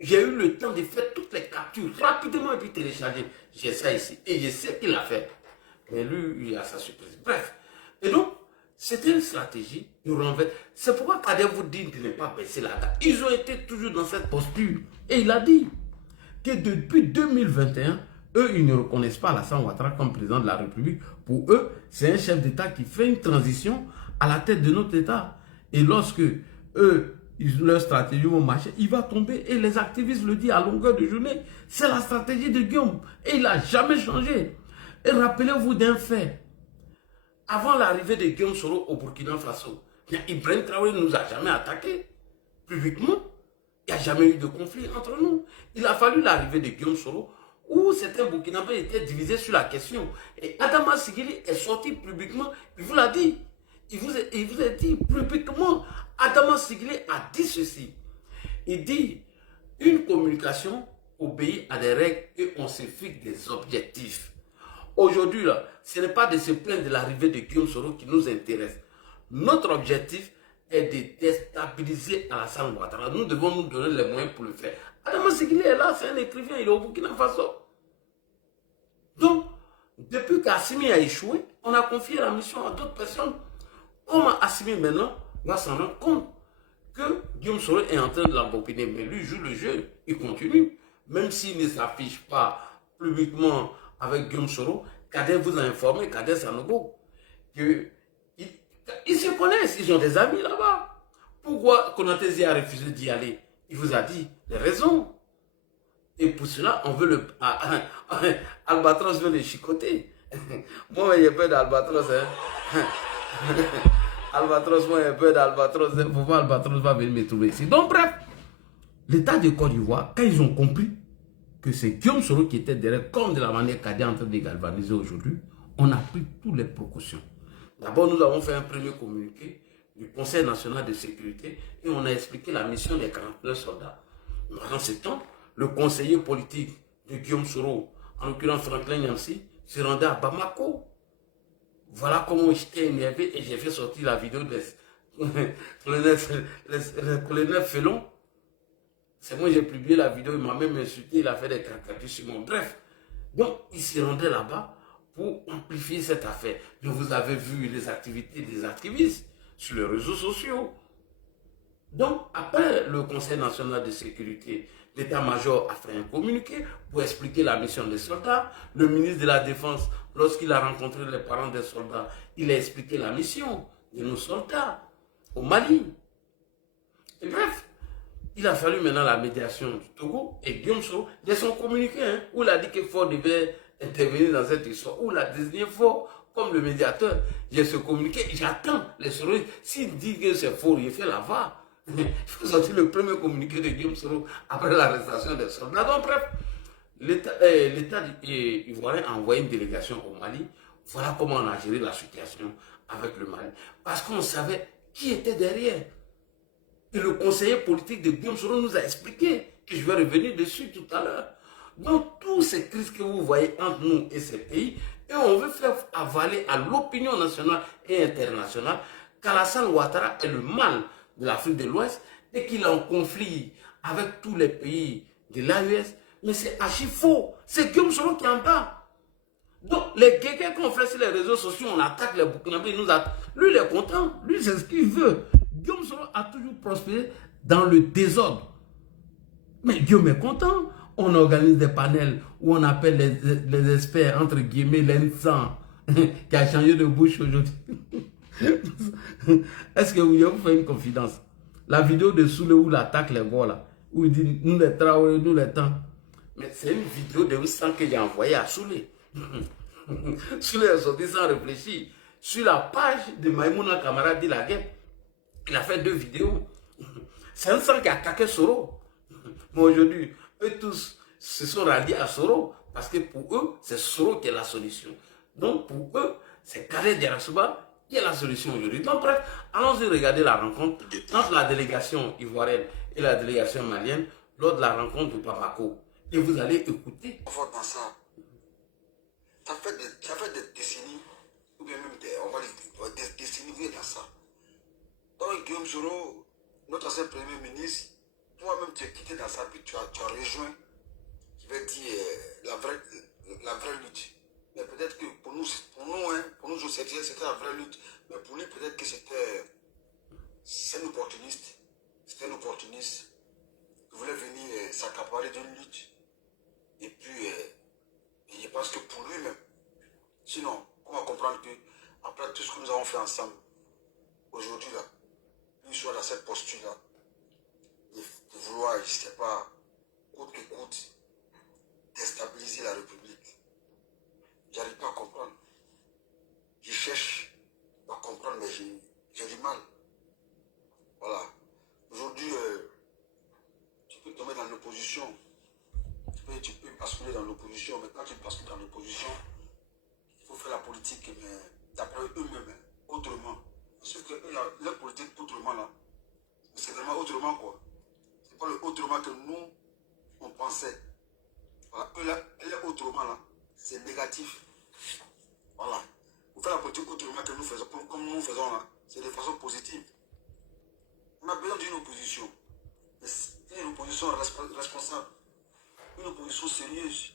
J'ai eu le temps de faire toutes les captures rapidement et puis télécharger. J'ai ça ici. Et je sais qu'il a fait. Mais lui, il a sa surprise. Bref. Et donc, c'était une stratégie de renverser. C'est pourquoi Kader vous dit de ne pas baisser la garde. Ils ont été toujours dans cette posture. Et il a dit que depuis 2021, eux, ils ne reconnaissent pas Alassane Ouattara comme président de la République. Pour eux, c'est un chef d'État qui fait une transition à la tête de notre État. Et lorsque eux, leur stratégie vont marcher, il va tomber. Et les activistes le disent à longueur de journée. C'est la stratégie de Guillaume. Et il n'a jamais changé. Et rappelez-vous d'un fait. Avant l'arrivée de Guillaume Soro au Burkina Faso, Ibrahim Traoré ne nous a jamais attaqués publiquement. Il n'y a jamais eu de conflit entre nous. Il a fallu l'arrivée de Guillaume Soro où certains Burkinabés étaient divisés sur la question. Et Adama Sigili est sorti publiquement, il vous l'a dit. Il vous a dit publiquement, Adama Sigili a dit ceci. Il dit, une communication obéit à des règles et on se fixe des objectifs. Aujourd'hui, là, ce n'est pas de se plaindre de l'arrivée de Guillaume Soro qui nous intéresse. Notre objectif est de déstabiliser Alassane Ouattara. Nous devons nous donner les moyens pour le faire. Adama Sigili est là, c'est un écrivain, il est au Burkina Faso. Donc, depuis qu'Assimi a échoué, on a confié la mission à d'autres personnes. Comment Assimi maintenant va s'en rendre compte que Guillaume Soro est en train de l'embobiner, mais lui joue le jeu, il continue. Même s'il ne s'affiche pas publiquement avec Guillaume Soro, Kader vous a informé, Kader Sanogo, qu'ils se connaissent, ils ont des amis là-bas. Pourquoi Konaté a refusé d'y aller? Il vous a dit les raisons. Et pour cela, on veut le... Albatros veut le chicoter. Moi, j'ai peur d'Albatros. Hein. Albatros, moi, j'ai peur d'Albatros. Pourquoi Albatros va venir me trouver ici? Donc, bref, l'État de Côte d'Ivoire, quand ils ont compris que c'est Guillaume Soro qui était derrière, comme de la manière Kader est en train de galvaniser aujourd'hui, on a pris toutes les précautions. D'abord, nous avons fait un premier communiqué du Conseil national de sécurité et on a expliqué la mission des 49 soldats. Pendant ce temps, le conseiller politique de Guillaume Soro, en l'occurrence Franklin Nyamsi, se rendait à Bamako. Voilà comment j'étais énervé et j'ai fait sortir la vidéo de le colonel Felon. C'est moi qui j'ai publié la vidéo, il m'a même insulté, il a fait des caricatures sur moi. Bref, donc il se rendait là-bas pour amplifier cette affaire. Donc vous avez vu les activités des activistes sur les réseaux sociaux. Donc après le Conseil national de sécurité, l'état-major a fait un communiqué pour expliquer la mission des soldats. Le ministre de la Défense, lorsqu'il a rencontré les parents des soldats, il a expliqué la mission de nos soldats au Mali. Et bref, il a fallu maintenant la médiation du Togo et Guillaume Soro de son communiqué, hein, où il a dit que Ford devait intervenir dans cette histoire, où il a désigné Ford comme le médiateur. J'ai ce communiqué, j'attends les Soro. S'il dit que c'est faux, il fait la VAR. Il faut sortir le premier communiqué de Guillaume Soro après l'arrestation des soldats. Donc bref, l'État ivoirien a envoyé une délégation au Mali. Voilà comment on a géré la situation avec le Mali. Parce qu'on savait qui était derrière. Et le conseiller politique de Guillaume Soro nous a expliqué, que je vais revenir dessus tout à l'heure. Donc, toutes ces crises que vous voyez entre nous et ces pays, et on veut faire avaler à l'opinion nationale et internationale qu'Alassane Ouattara est le mal de l'Afrique de l'Ouest et qu'il est en conflit avec tous les pays de l'AES Mais c'est archi faux. C'est Guillaume Soro qui en parle. Donc, les guégués qu'on fait sur les réseaux sociaux, on attaque les Burkinabés, lui, il est content. Lui, c'est ce qu'il veut. Guillaume Soro a toujours prospéré dans le désordre. Mais Guillaume est content. On organise des panels où on appelle les experts, entre guillemets, l'Insan, qui a changé de bouche aujourd'hui. Est-ce que vous faites une confidence? La vidéo de Soule où il attaque les gars là, où il dit nous les Traoré, nous les temps. Mais c'est une vidéo de Insan que j'ai envoyée à Soule. Soule est sorti sans réfléchir. Sur la page de Maïmouna Kamara dit la guerre, il a fait 2 vidéos. C'est Insan qui a attaqué Soro. Mais aujourd'hui, eux tous se sont ralliés à Soro parce que pour eux, c'est Soro qui est la solution. Donc pour eux, c'est Khaled Diarasouba qui est la solution aujourd'hui. Donc bref, allons-y regarder la rencontre entre la délégation ivoirienne et la délégation malienne lors de la rencontre de Bamako. Et vous allez écouter. Dans ça, ça fait des décennies, ou bien même on va dire des décennies, vous êtes dans ça. Donc Guillaume Soro, notre ancien Premier ministre, toi-même tu es quitté dans ça, puis tu as rejoint, je vais dire, la vraie lutte. Mais peut-être que pour nous c'était la vraie lutte. Mais pour lui, peut-être que c'est un opportuniste. C'était un opportuniste qui voulait venir s'accaparer d'une lutte. Et puis, je pense que pour lui-même, sinon, on va comprendre que après tout ce que nous avons fait ensemble, aujourd'hui, là, lui soit dans cette posture-là, de vouloir, je ne sais pas, coûte que coûte, déstabiliser la République. J'arrive pas à comprendre. Je cherche à comprendre, mais j'ai du mal. Voilà. Aujourd'hui, tu peux tomber dans l'opposition. Tu peux basculer dans l'opposition, mais quand tu bascules dans l'opposition, il faut faire la politique, mais d'après eux-mêmes, autrement. Sauf que leur politique autrement, là, c'est vraiment autrement, quoi. C'est pas le autrement que nous, on pensait. Voilà. Eux, là, autrement, là, c'est négatif. Voilà. Vous faites la politique autrement que nous faisons, comme nous faisons là, c'est de façon positive. On a besoin d'une opposition. Mais une opposition responsable. Une opposition sérieuse.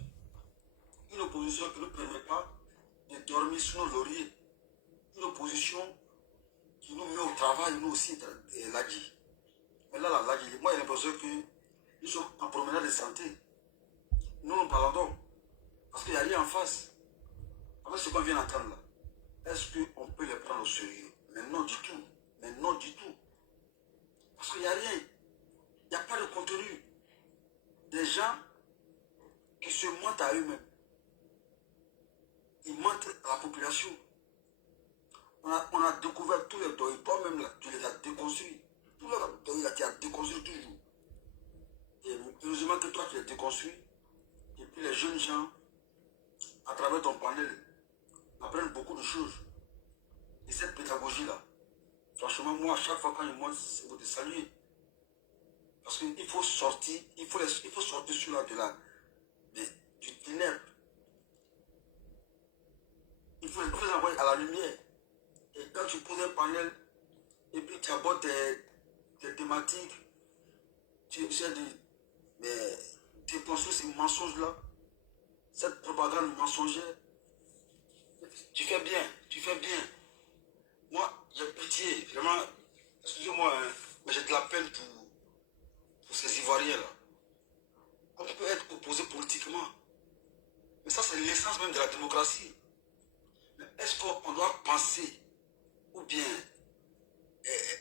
Une opposition qui ne permet pas de dormir sur nos lauriers. Une opposition qui nous met au travail, nous aussi, l'ADI. Mais là, l'ADI, moi, j'ai l'impression qu'ils sont en promenade de santé. Nous, nous parlons. Parce qu'il n'y a rien en face. Après ce qu'on vient d'entendre là, est-ce qu'on peut les prendre au sérieux? Mais non du tout. Mais non du tout. Parce qu'il n'y a rien. Il n'y a pas de contenu. Des gens qui se mentent à eux-mêmes. Ils mentent à la population. On a découvert tous les doigts. Toi-même là, tu les as déconstruits. Tous les doigts là, tu as déconstruit toujours. Et heureusement que toi tu les déconstruis. Et puis les jeunes gens, à travers ton panel, apprennent beaucoup de choses. Et cette pédagogie-là, franchement, moi, à chaque fois quand je monte, c'est pour te saluer. Parce qu'il faut sortir, il faut sortir du ténèbre. Il faut les envoyer à la lumière. Et quand tu poses un panel, et puis tu abordes tes thématiques, tu essaies de déconstruire ces mensonges-là, cette propagande mensongère. Tu fais bien, tu fais bien. Moi, j'ai pitié, vraiment, excusez-moi, hein, mais j'ai de la peine pour ces Ivoiriens-là. On peut être opposé politiquement, mais ça c'est l'essence même de la démocratie. Mais est-ce qu'on doit penser, ou bien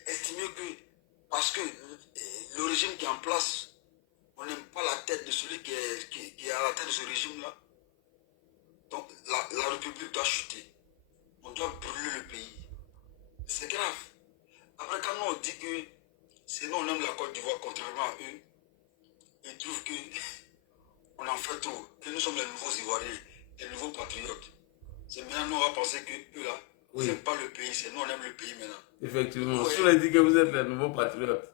estimer que, parce que le régime qui est en place, on n'aime pas la tête de celui qui est à la tête de ce régime-là, donc la République doit chuter. On doit brûler le pays. C'est grave. Après, quand nous on dit que c'est nous on aime la Côte d'Ivoire contrairement à eux, ils trouvent qu'on en fait trop, que nous sommes les nouveaux Ivoiriens, les nouveaux patriotes. C'est maintenant nous on va penser que eux là, ils n'aiment pas le pays, c'est nous on aime le pays maintenant. Effectivement. Ouais. Si on a dit que vous êtes les nouveaux patriotes,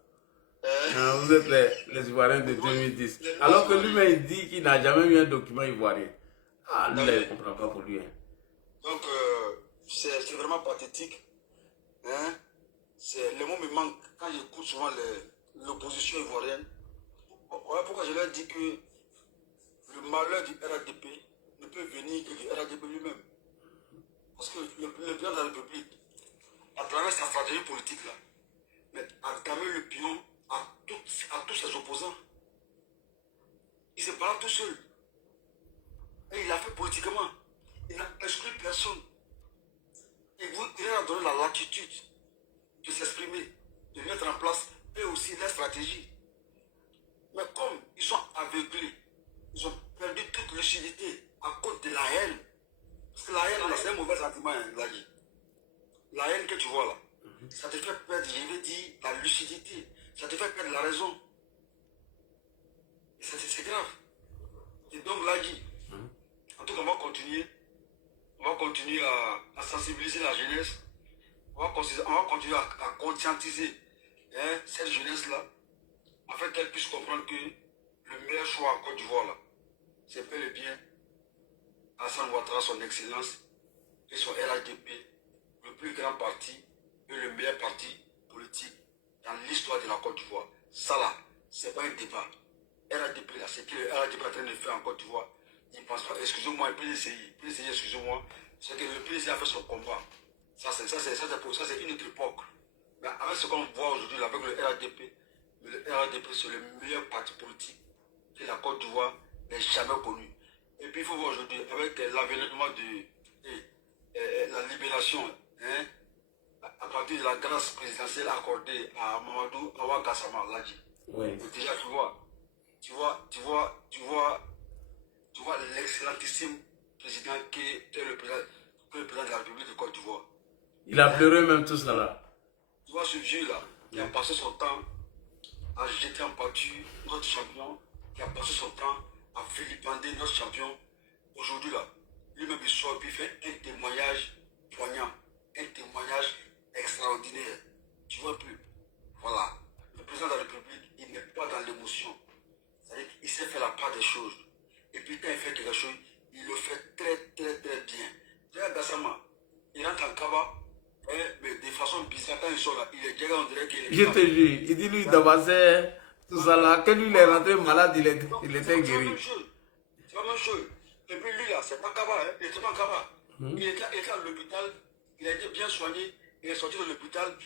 vous êtes les Ivoiriens de 2010. Alors que lui-même il dit qu'il n'a jamais eu un document ivoirien. Ah, lui là, il ne comprend pas pour lui. Hein. Donc, c'est vraiment pathétique. Hein? Les mots me manquent quand j'écoute souvent l'opposition ivoirienne. Voilà pourquoi je leur dis que le malheur du RADP ne peut venir que du RADP lui-même. Parce que le président de la République, à travers sa stratégie politique, là, a gamé le pion à tous ses opposants. Il se balade tout seul. Et il l'a fait politiquement. Il n'a exclu personne. Il a donné la latitude de s'exprimer, de mettre en place eux aussi leur stratégie. Mais comme ils sont aveuglés, ils ont perdu toute lucidité à cause de la haine. Parce que la haine, c'est un mauvais sentiment, hein, Lagi. La haine que tu vois là, ça te fait perdre, je vais dire, la lucidité. Ça te fait perdre la raison. Et c'est grave. Et donc Lagi, en tout cas, on va continuer. On va continuer à sensibiliser la jeunesse. On va continuer à conscientiser cette jeunesse-là, afin qu'elle puisse comprendre que le meilleur choix en Côte d'Ivoire, là, c'est bel et bien Alassane Ouattara, son excellence, et son RADP, le plus grand parti et le meilleur parti politique dans l'histoire de la Côte d'Ivoire. Ça là, c'est pas un débat. RADP là, c'est que le RADP est en train de faire en Côte d'Ivoire. Il ne pense pas, excusez-moi, PDCI, excusez-moi, c'est que le PDCI a fait son combat. Ça c'est une autre époque. Mais avec ce qu'on voit aujourd'hui avec le RADP c'est le meilleur parti politique que la Côte d'Ivoire n'ait jamais connu. Et puis il faut voir aujourd'hui, avec l'avènement de la libération, à partir de la grâce présidentielle accordée à Mamadou Awa Gassama, Ladji. Oui. Déjà tu vois l'excellentissime président qui est le président de la République de Côte d'Ivoire. Il a pleuré même tout ça là. Tu vois ce vieux-là, qui a passé son temps à jeter en pâture notre champion, qui a passé son temps à vilipender notre champion. Aujourd'hui, là, lui-même il sort et puis fait un témoignage poignant, un témoignage extraordinaire. Tu vois plus. Voilà. Le président de la République, il n'est pas dans l'émotion. C'est-à-dire qu'il sait faire la part des choses. Et puis quand il fait quelque chose, il le fait très très très bien. Regarde Gassama, il rentre en Kaba, mais de façon bizarre, quand il sort là, il est déjà on dirait qu'il est... Je te jure, il dit lui d'abasser tout ça là, quand lui il est rentré malade, il était guéri. C'est la même chose. Et puis lui là, c'est pas Kaba, il n'était pas Kaba. Il était à l'hôpital, il a été bien soigné, il est sorti de l'hôpital.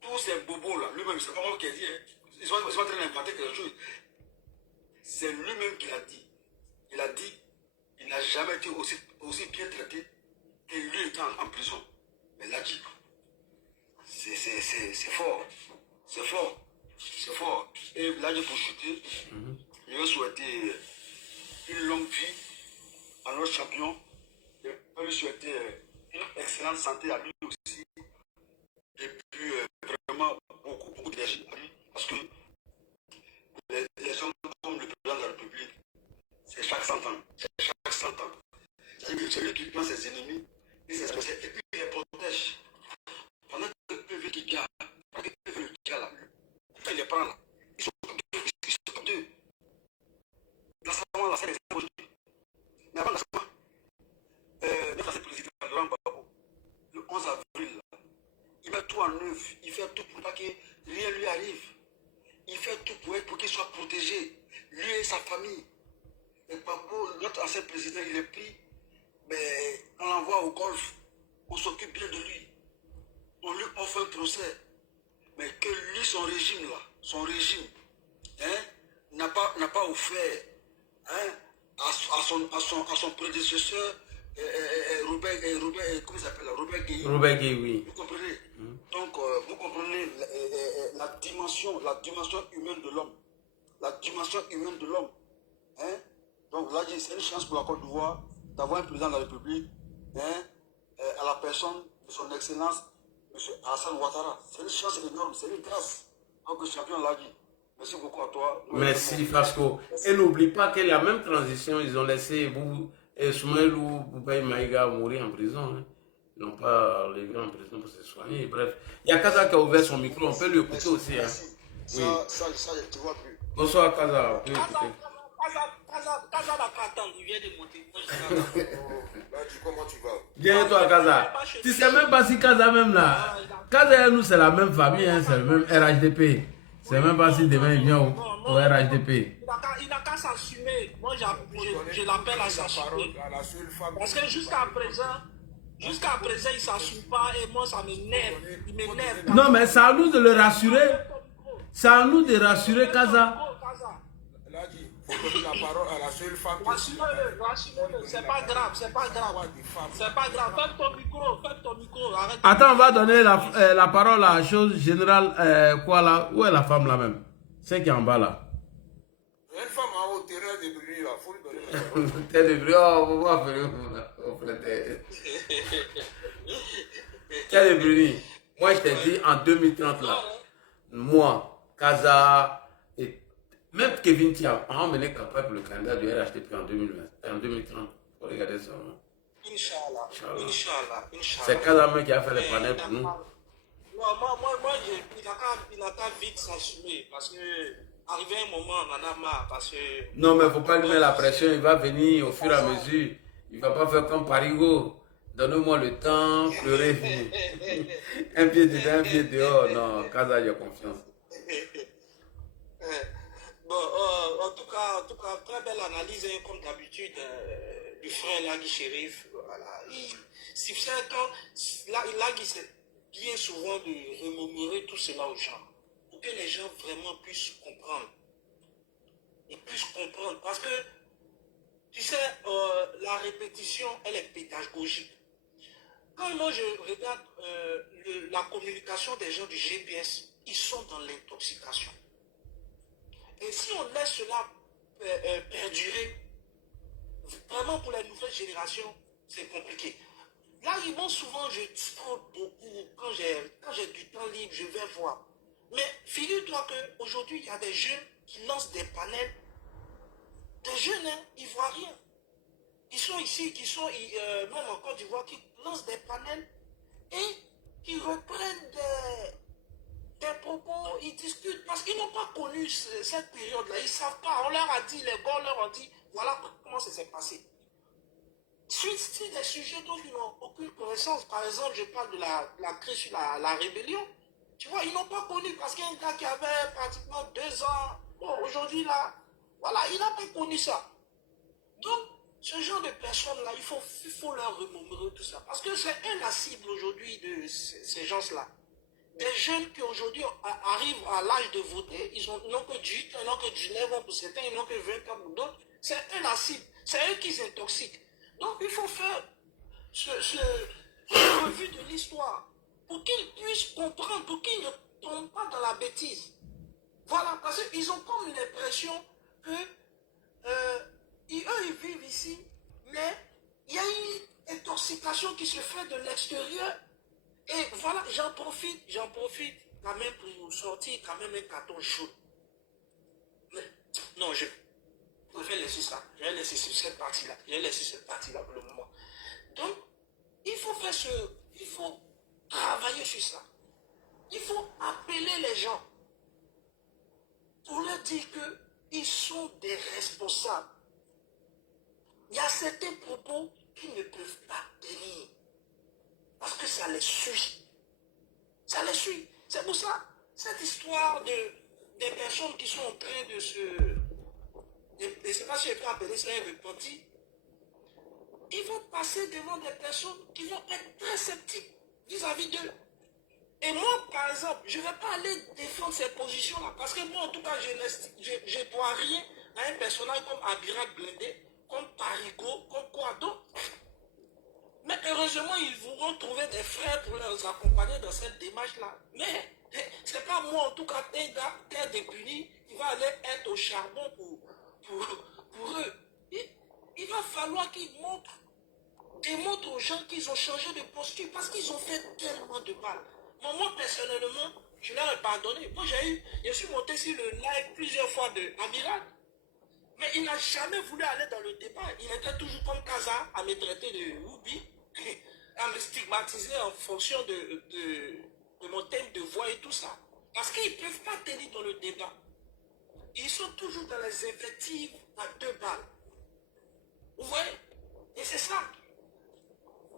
Tous ces bobos là, lui-même, c'est pas moi qui ai dit, ils sont en train d'inventer quelque chose. C'est lui-même qui l'a dit. Il a dit, il n'a jamais été aussi bien traité que lui étant en prison. Mais là, c'est fort. C'est fort. C'est fort. Et là, pour chuter, je vais souhaiter une longue vie à notre champion. Je vais lui souhaiter une excellente santé à lui aussi. Et puis, vraiment, beaucoup d'énergie à lui. Parce que les hommes comme le président de la République, c'est chaque 100 ans. C'est chaque 100 ans. C'est lui qui prend ses ennemis, et puis il les protège. Pendant que le PV qui garde, pendant que le PV qui garde là, quand il les prend là, ils sont comme deux. Gassama là, c'est les aujourd'hui. Mais avant Gassama, notre ancien président Laurent Gbagbo, le 11 avril, là, il met tout en œuvre, il fait tout pour pas que rien lui arrive. Il fait tout pour qu'il soit protégé, lui et sa famille. Et Gbagbo, notre ancien président, il est pris, mais on l'envoie au golf, on s'occupe bien de lui. On lui offre un procès. Mais que lui, son régime là, n'a pas offert à son prédécesseur, Robert Gueye. Robert Gueye, oui. Vous comprenez? Donc, vous comprenez la dimension humaine de l'homme. La dimension humaine de l'homme. Donc là, c'est une chance pour la Côte d'Ivoire d'avoir un président de la République à la personne de son excellence, M. Alassane Ouattara. C'est une chance énorme, c'est une grâce. Donc, le champion l'a dit. Merci beaucoup à toi. Merci Fasco. Et n'oublie pas que la même transition, ils ont laissé Soumaïlou Boubaï Maïga mourir en prison. Hein. Ils n'ont pas levé en prison pour se soigner. Bref, il y a Kaza qui a ouvert son micro, on peut lui écouter aussi. Hein. Oui. Ça, tu vois plus. Bonsoir Kaza, on peut écouter. Kaza va pas attendre, il vient de monter. Comment tu vas? Viens toi Kaza. Tu sais même pas si Kaza même là. Kaza et nous c'est la même famille, hein, c'est le même RHDP. C'est même pas si demain il vient au RHDP. Il n'a qu'à s'assumer. Moi, je l'appelle à s'assumer. Parce que jusqu'à présent, il ne s'assume pas et moi, ça m'énerve. Il m'énerve. Non, mais c'est à nous de le rassurer. C'est à nous de rassurer Kaza. Faut donner la parole à la seule femme. Rassurez-le, c'est pas grave, c'est pas grave. C'est pas grave, ferme ton micro, arrête. Attends, on va donner la parole à la chose générale. Quoi là? Où est la femme là même? C'est qui est en bas là? Il y a une femme en haut, terrain de bruit là, faut lui donner la parole. T'es de bruit, on va faire Quel de bruit? Moi je t'ai dit en 2030 là. Moi, Kaza et même Kevin Tia, on va mener campagne pour le candidat du RHDP en 2020, en 2030. Faut regarder ça. Inch'Allah. C'est Kaza qui a fait les panels pour nous. Non, il n'a qu'à vite s'assumer parce que, arrivé un moment, on en a marre parce que... Non, mais il ne faut pas lui mettre la pression, il va venir au fur et à mesure. Il ne va pas faire comme Parigo. Donne-moi le temps, pleurer. Un pied dedans, un pied dehors. Non, Kaza, j'ai confiance. Bon, en tout cas, très belle analyse, hein, comme d'habitude, du frère Lagui Chérif. Voilà. Lagui, c'est bien souvent de remémorer tout cela aux gens, pour que les gens vraiment puissent comprendre. Ils puissent comprendre. Parce que, tu sais, la répétition, elle est pédagogique. Quand moi je regarde la communication des gens du GPS, ils sont dans l'intoxication. Et si on laisse cela perdurer, vraiment pour les nouvelles générations, c'est compliqué. Là, ils vont souvent, je scrolle beaucoup, quand j'ai du temps libre, je vais voir. Mais figure-toi qu'aujourd'hui, il y a des jeunes qui lancent des panels. Des jeunes, hein, ivoiriens. Qui sont ici, qui sont même en Côte d'Ivoire, qui lancent des panels et qui reprennent des propos, ils discutent, parce qu'ils n'ont pas connu cette période-là, ils ne savent pas, on leur a dit, les gars leur ont dit, voilà comment ça s'est passé. C'est des sujets dont ils n'ont aucune connaissance. Par exemple, je parle de la crise sur la rébellion. Tu vois, ils n'ont pas connu, parce qu'il y a un gars qui avait pratiquement 2 ans, bon, aujourd'hui là, voilà, il n'a pas connu ça. Donc, ce genre de personnes-là, il faut leur remémorer tout ça. Parce que c'est la cible aujourd'hui de ces gens-là. Des jeunes qui aujourd'hui arrivent à l'âge de voter, ils n'ont que 18 ans, ils n'ont que 19 ans pour certains, ils n'ont que 20 ans pour d'autres. C'est la cible. C'est eux qui s'intoxiquent. Donc il faut faire ce revue de l'histoire pour qu'ils puissent comprendre, pour qu'ils ne tombent pas dans la bêtise. Voilà, parce qu'ils ont comme l'impression que eux, ils vivent ici, mais il y a une intoxication qui se fait de l'extérieur. Et voilà, j'en profite quand même pour sortir quand même un carton chaud. Mais, non, je préfère laisser ça. Je vais laisser cette partie-là pour le moment. Donc, il faut travailler sur ça. Il faut appeler les gens pour leur dire qu'ils sont des responsables. Il y a certains propos qui ne peuvent pas tenir. Parce que ça les suit. Ça les suit. C'est pour ça, cette histoire des personnes qui sont en train de se... Je ne sais pas si je peux appeler ça un repenti. Ils vont passer devant des personnes qui vont être très sceptiques vis-à-vis d'eux. Et moi, par exemple, je ne vais pas aller défendre ces positions-là. Parce que moi, en tout cas, je ne dois rien à un personnage comme Abirak Blindé, comme Parigo, comme quoi d'autre. Mais heureusement, ils vont trouver des frères pour les accompagner dans cette démarche-là. Mais ce n'est pas moi, en tout cas, un gars terre dépuni qui va aller être au charbon pour eux. Il va falloir qu'ils montrent aux gens qu'ils ont changé de posture parce qu'ils ont fait tellement de mal. Moi, personnellement, je leur ai pardonné. Moi, je suis monté sur le live plusieurs fois de Amiral. Mais il n'a jamais voulu aller dans le débat. Il était toujours comme Kaza à me traiter de Ruby, à me stigmatiser en fonction de mon thème de voix et tout ça. Parce qu'ils ne peuvent pas tenir dans le débat. Ils sont toujours dans les invectives à 2 balles. Vous voyez? Et c'est ça.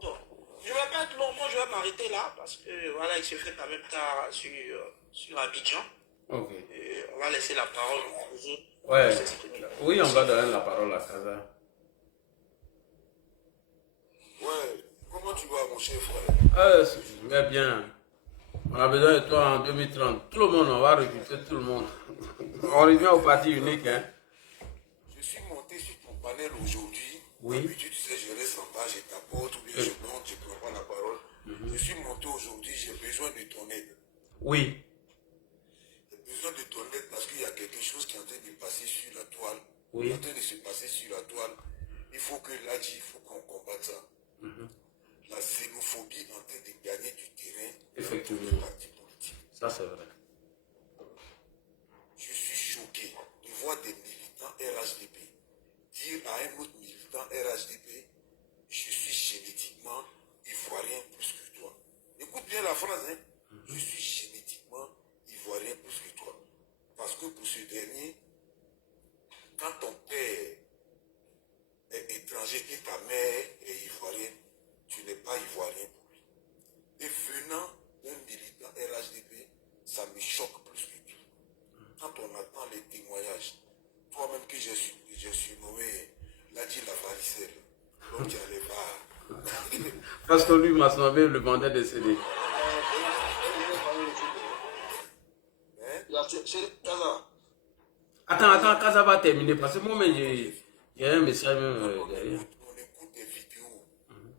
Bon, je ne vais pas être long, moi je vais m'arrêter là parce que voilà, il se fait quand même tard sur Abidjan. Ok. Et On va laisser la parole aux autres. Ouais. S'exprimer. Oui, on va donner la parole à Kaza. Ouais, comment tu vas, mon cher frère? Je vais bien. On a besoin de toi en 2030. Tout le monde, on va recruter tout le monde. On revient au parti unique, hein. Je suis monté sur ton panel aujourd'hui. Oui. D'habitude, tu sais, je reste en bas, je t'apporte ou bien je monte, je prends pas la parole. Je suis monté aujourd'hui, j'ai besoin de ton aide. Oui. J'ai besoin de ton aide parce qu'il y a quelque chose qui est en train de passer sur la toile. Oui. Qui est en train de se passer sur la toile. Il faut que là, il faut qu'on combatte ça. La xénophobie est en train de gagner du terrain Effectivement. dans les partis politiques. Ça, c'est vrai. Je suis choqué de voir des militants RHDP dire à un autre militant RHDP, je suis génétiquement ivoirien plus que toi. Écoute bien la phrase, hein. Je suis génétiquement ivoirien plus que toi. Parce que pour ce dernier, quand ton père est étranger et ta mère est ivoirienne, tu n'es pas ivoirien pour lui. Et venant d'un militant RHDP, ça me choque plus que tout. Quand on attend les témoignages, toi-même que j'ai surnommé Ladji la varicelle, donc tu n'allais pas. Parce que lui m'a sauvé le vendeur de CD. Hein? C'est Kaza. Attends, quand ça va terminer, parce que moi-même, j'ai un message même derrière. On écoute des vidéos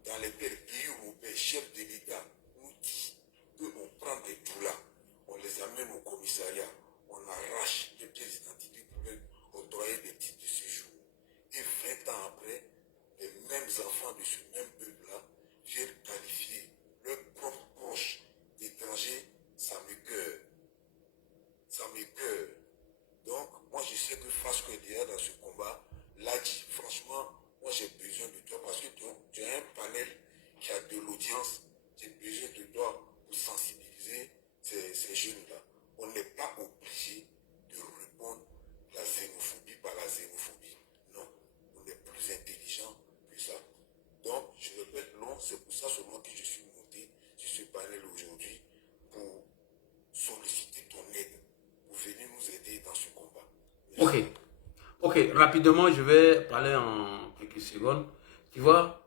dans lesquelles les pays européens, chefs de l'État, nous disent qu'on prend des doulas, on les amène au commissariat, on arrache les pièces d'identité pour leur octroyer des titres de séjour. Et 20 ans après, les mêmes enfants de ce même peuple-là viennent qualifier leurs propres proches d'étrangers, ça m'écoeure. Ça m'écoeure. Donc, moi je sais que face que derrière dans ce combat, là, franchement, moi j'ai besoin de toi parce que tu as un panel qui a de l'audience. J'ai besoin de toi pour sensibiliser ces jeunes-là. On n'est pas obligé de répondre à la xénophobie par la xénophobie. Non, on est plus intelligent que ça. Donc, je répète, non, c'est pour ça seulement que je suis monté sur ce panel aujourd'hui pour solliciter ton aide, pour venir nous aider dans ce combat. Merci. Ok, rapidement, je vais parler en quelques secondes. Tu vois,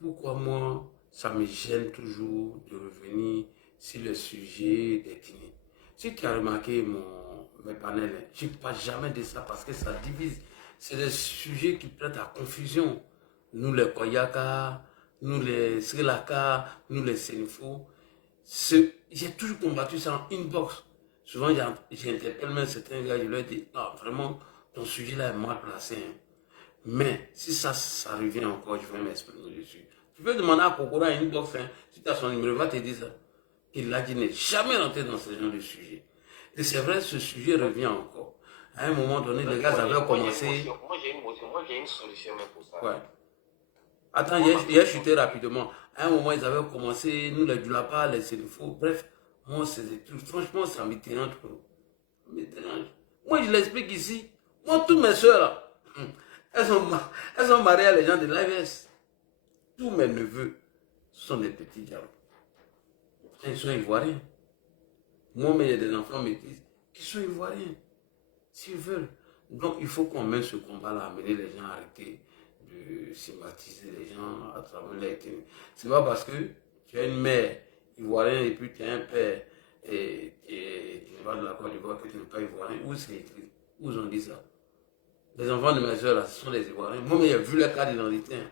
pourquoi moi, ça me gêne toujours de revenir sur le sujet d'ethnie. Si tu as remarqué mes panels, je ne parle jamais de ça parce que ça divise. C'est des sujets qui prêtent à confusion. Nous les Koyaka, nous les Sri Lanka, nous les Sénéfaux. J'ai toujours combattu ça en inbox. Souvent, j'interpelle même certains gars, je leur dis, non, vraiment, ton sujet là est mal placé. Hein. Mais si ça revient encore, je vais m'exprimer dessus. Tu peux demander à Kokora à inbox, hein, si tu as son numéro, il va te dire ça. Il a dit, n'est jamais rentré dans ce genre de sujet. Et c'est vrai, ce sujet revient encore. À un moment donné, les gars avaient commencé. Moi, j'ai une solution même pour ça. Ouais. Attends, j'ai chuté rapidement. À un moment, ils avaient commencé, nous les Dulapa, les Sénéfaux, bref. Moi, c'est des trucs. Franchement, ça me dérange trop. Ça me dérange. Moi, je l'explique ici. Moi, toutes mes soeurs, là, elles sont mariées à les gens de l'AVS. Tous mes neveux sont des petits diables. Ils sont ivoiriens. Moi, mais il y a des enfants métis qui sont ivoiriens. S'ils veulent. Donc, il faut qu'on mène ce combat-là, amener les gens à arrêter de stigmatiser les gens à travers l'ethnie. C'est pas parce que tu as une mère ivoirienne et puis tu as un père et tu vas de la Côte d'Ivoire que tu n'es pas ivoirien. Où c'est écrit? Où ils ont dit ça? Les enfants de mes soeurs, là, ce sont des ivoiriens. Moi, mais j'ai vu leur carte d'identité. Hein.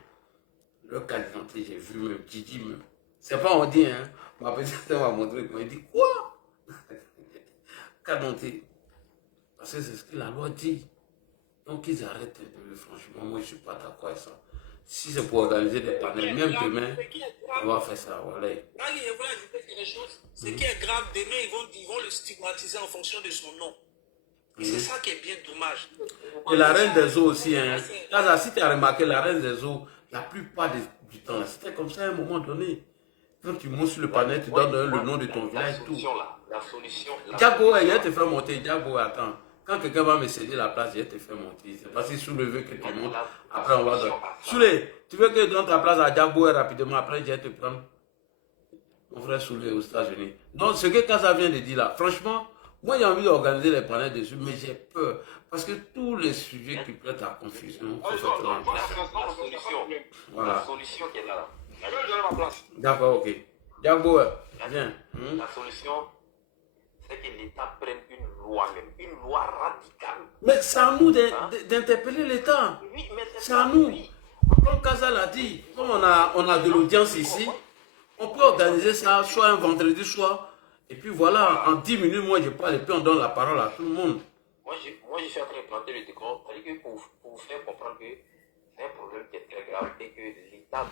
Leur carte d'identité, j'ai vu même, Gigi même. C'est pas on dit, hein. Ma petite sœur m'a montré, elle dit, quoi? Carte d'identité. Parce que c'est ce que la loi dit. Donc ils arrêtent un peu, franchement, moi je ne suis pas d'accord avec ça. Si c'est pour organiser des panels, même demain, on va faire ça. Voilà. Là, il faut ajouter quelque chose. Ce qui est grave, demain, ils vont le stigmatiser en fonction de son nom. Et c'est ça qui est bien dommage. Et la reine des eaux aussi, hein. Là, si tu as remarqué, la reine des eaux, la plupart du temps, c'était comme ça à un moment donné. Quand tu montes sur le panel, tu donnes le nom de ton village et tout. La solution. Diago, il va te faire monter. Diago, attends. Quand quelqu'un va me céder la place, il va te faire monter. C'est pas si Soulé veut que tu montes. Après, on va donner. Soulé, tu veux que je donne ta place à Diago rapidement. Après, je vais te prendre. Mon frère Soulé aux États-Unis. Donc, ce que Kaza vient de dire là, franchement, Moi, j'ai envie d'organiser les panels dessus, mais j'ai peur. Parce que tous les sujets qui prêtent à confusion, faut faire très attention. Voilà. La solution qui est là. D'accord, ok. Diabo, viens. La solution, c'est que l'État prenne une loi même, une loi radicale. Mais c'est à nous d'interpeller l'État. Oui, mais C'est à nous. Comme Kaza l'a dit, comme on a de l'audience ici, on peut organiser ça soit un vendredi soir. Et puis voilà, en 10 minutes, moi je parle et puis on donne la parole à tout le monde. Moi, je suis en train de planter le décor, c'est-à-dire que pour vous faire comprendre que c'est un problème qui est très grave et que l'État doit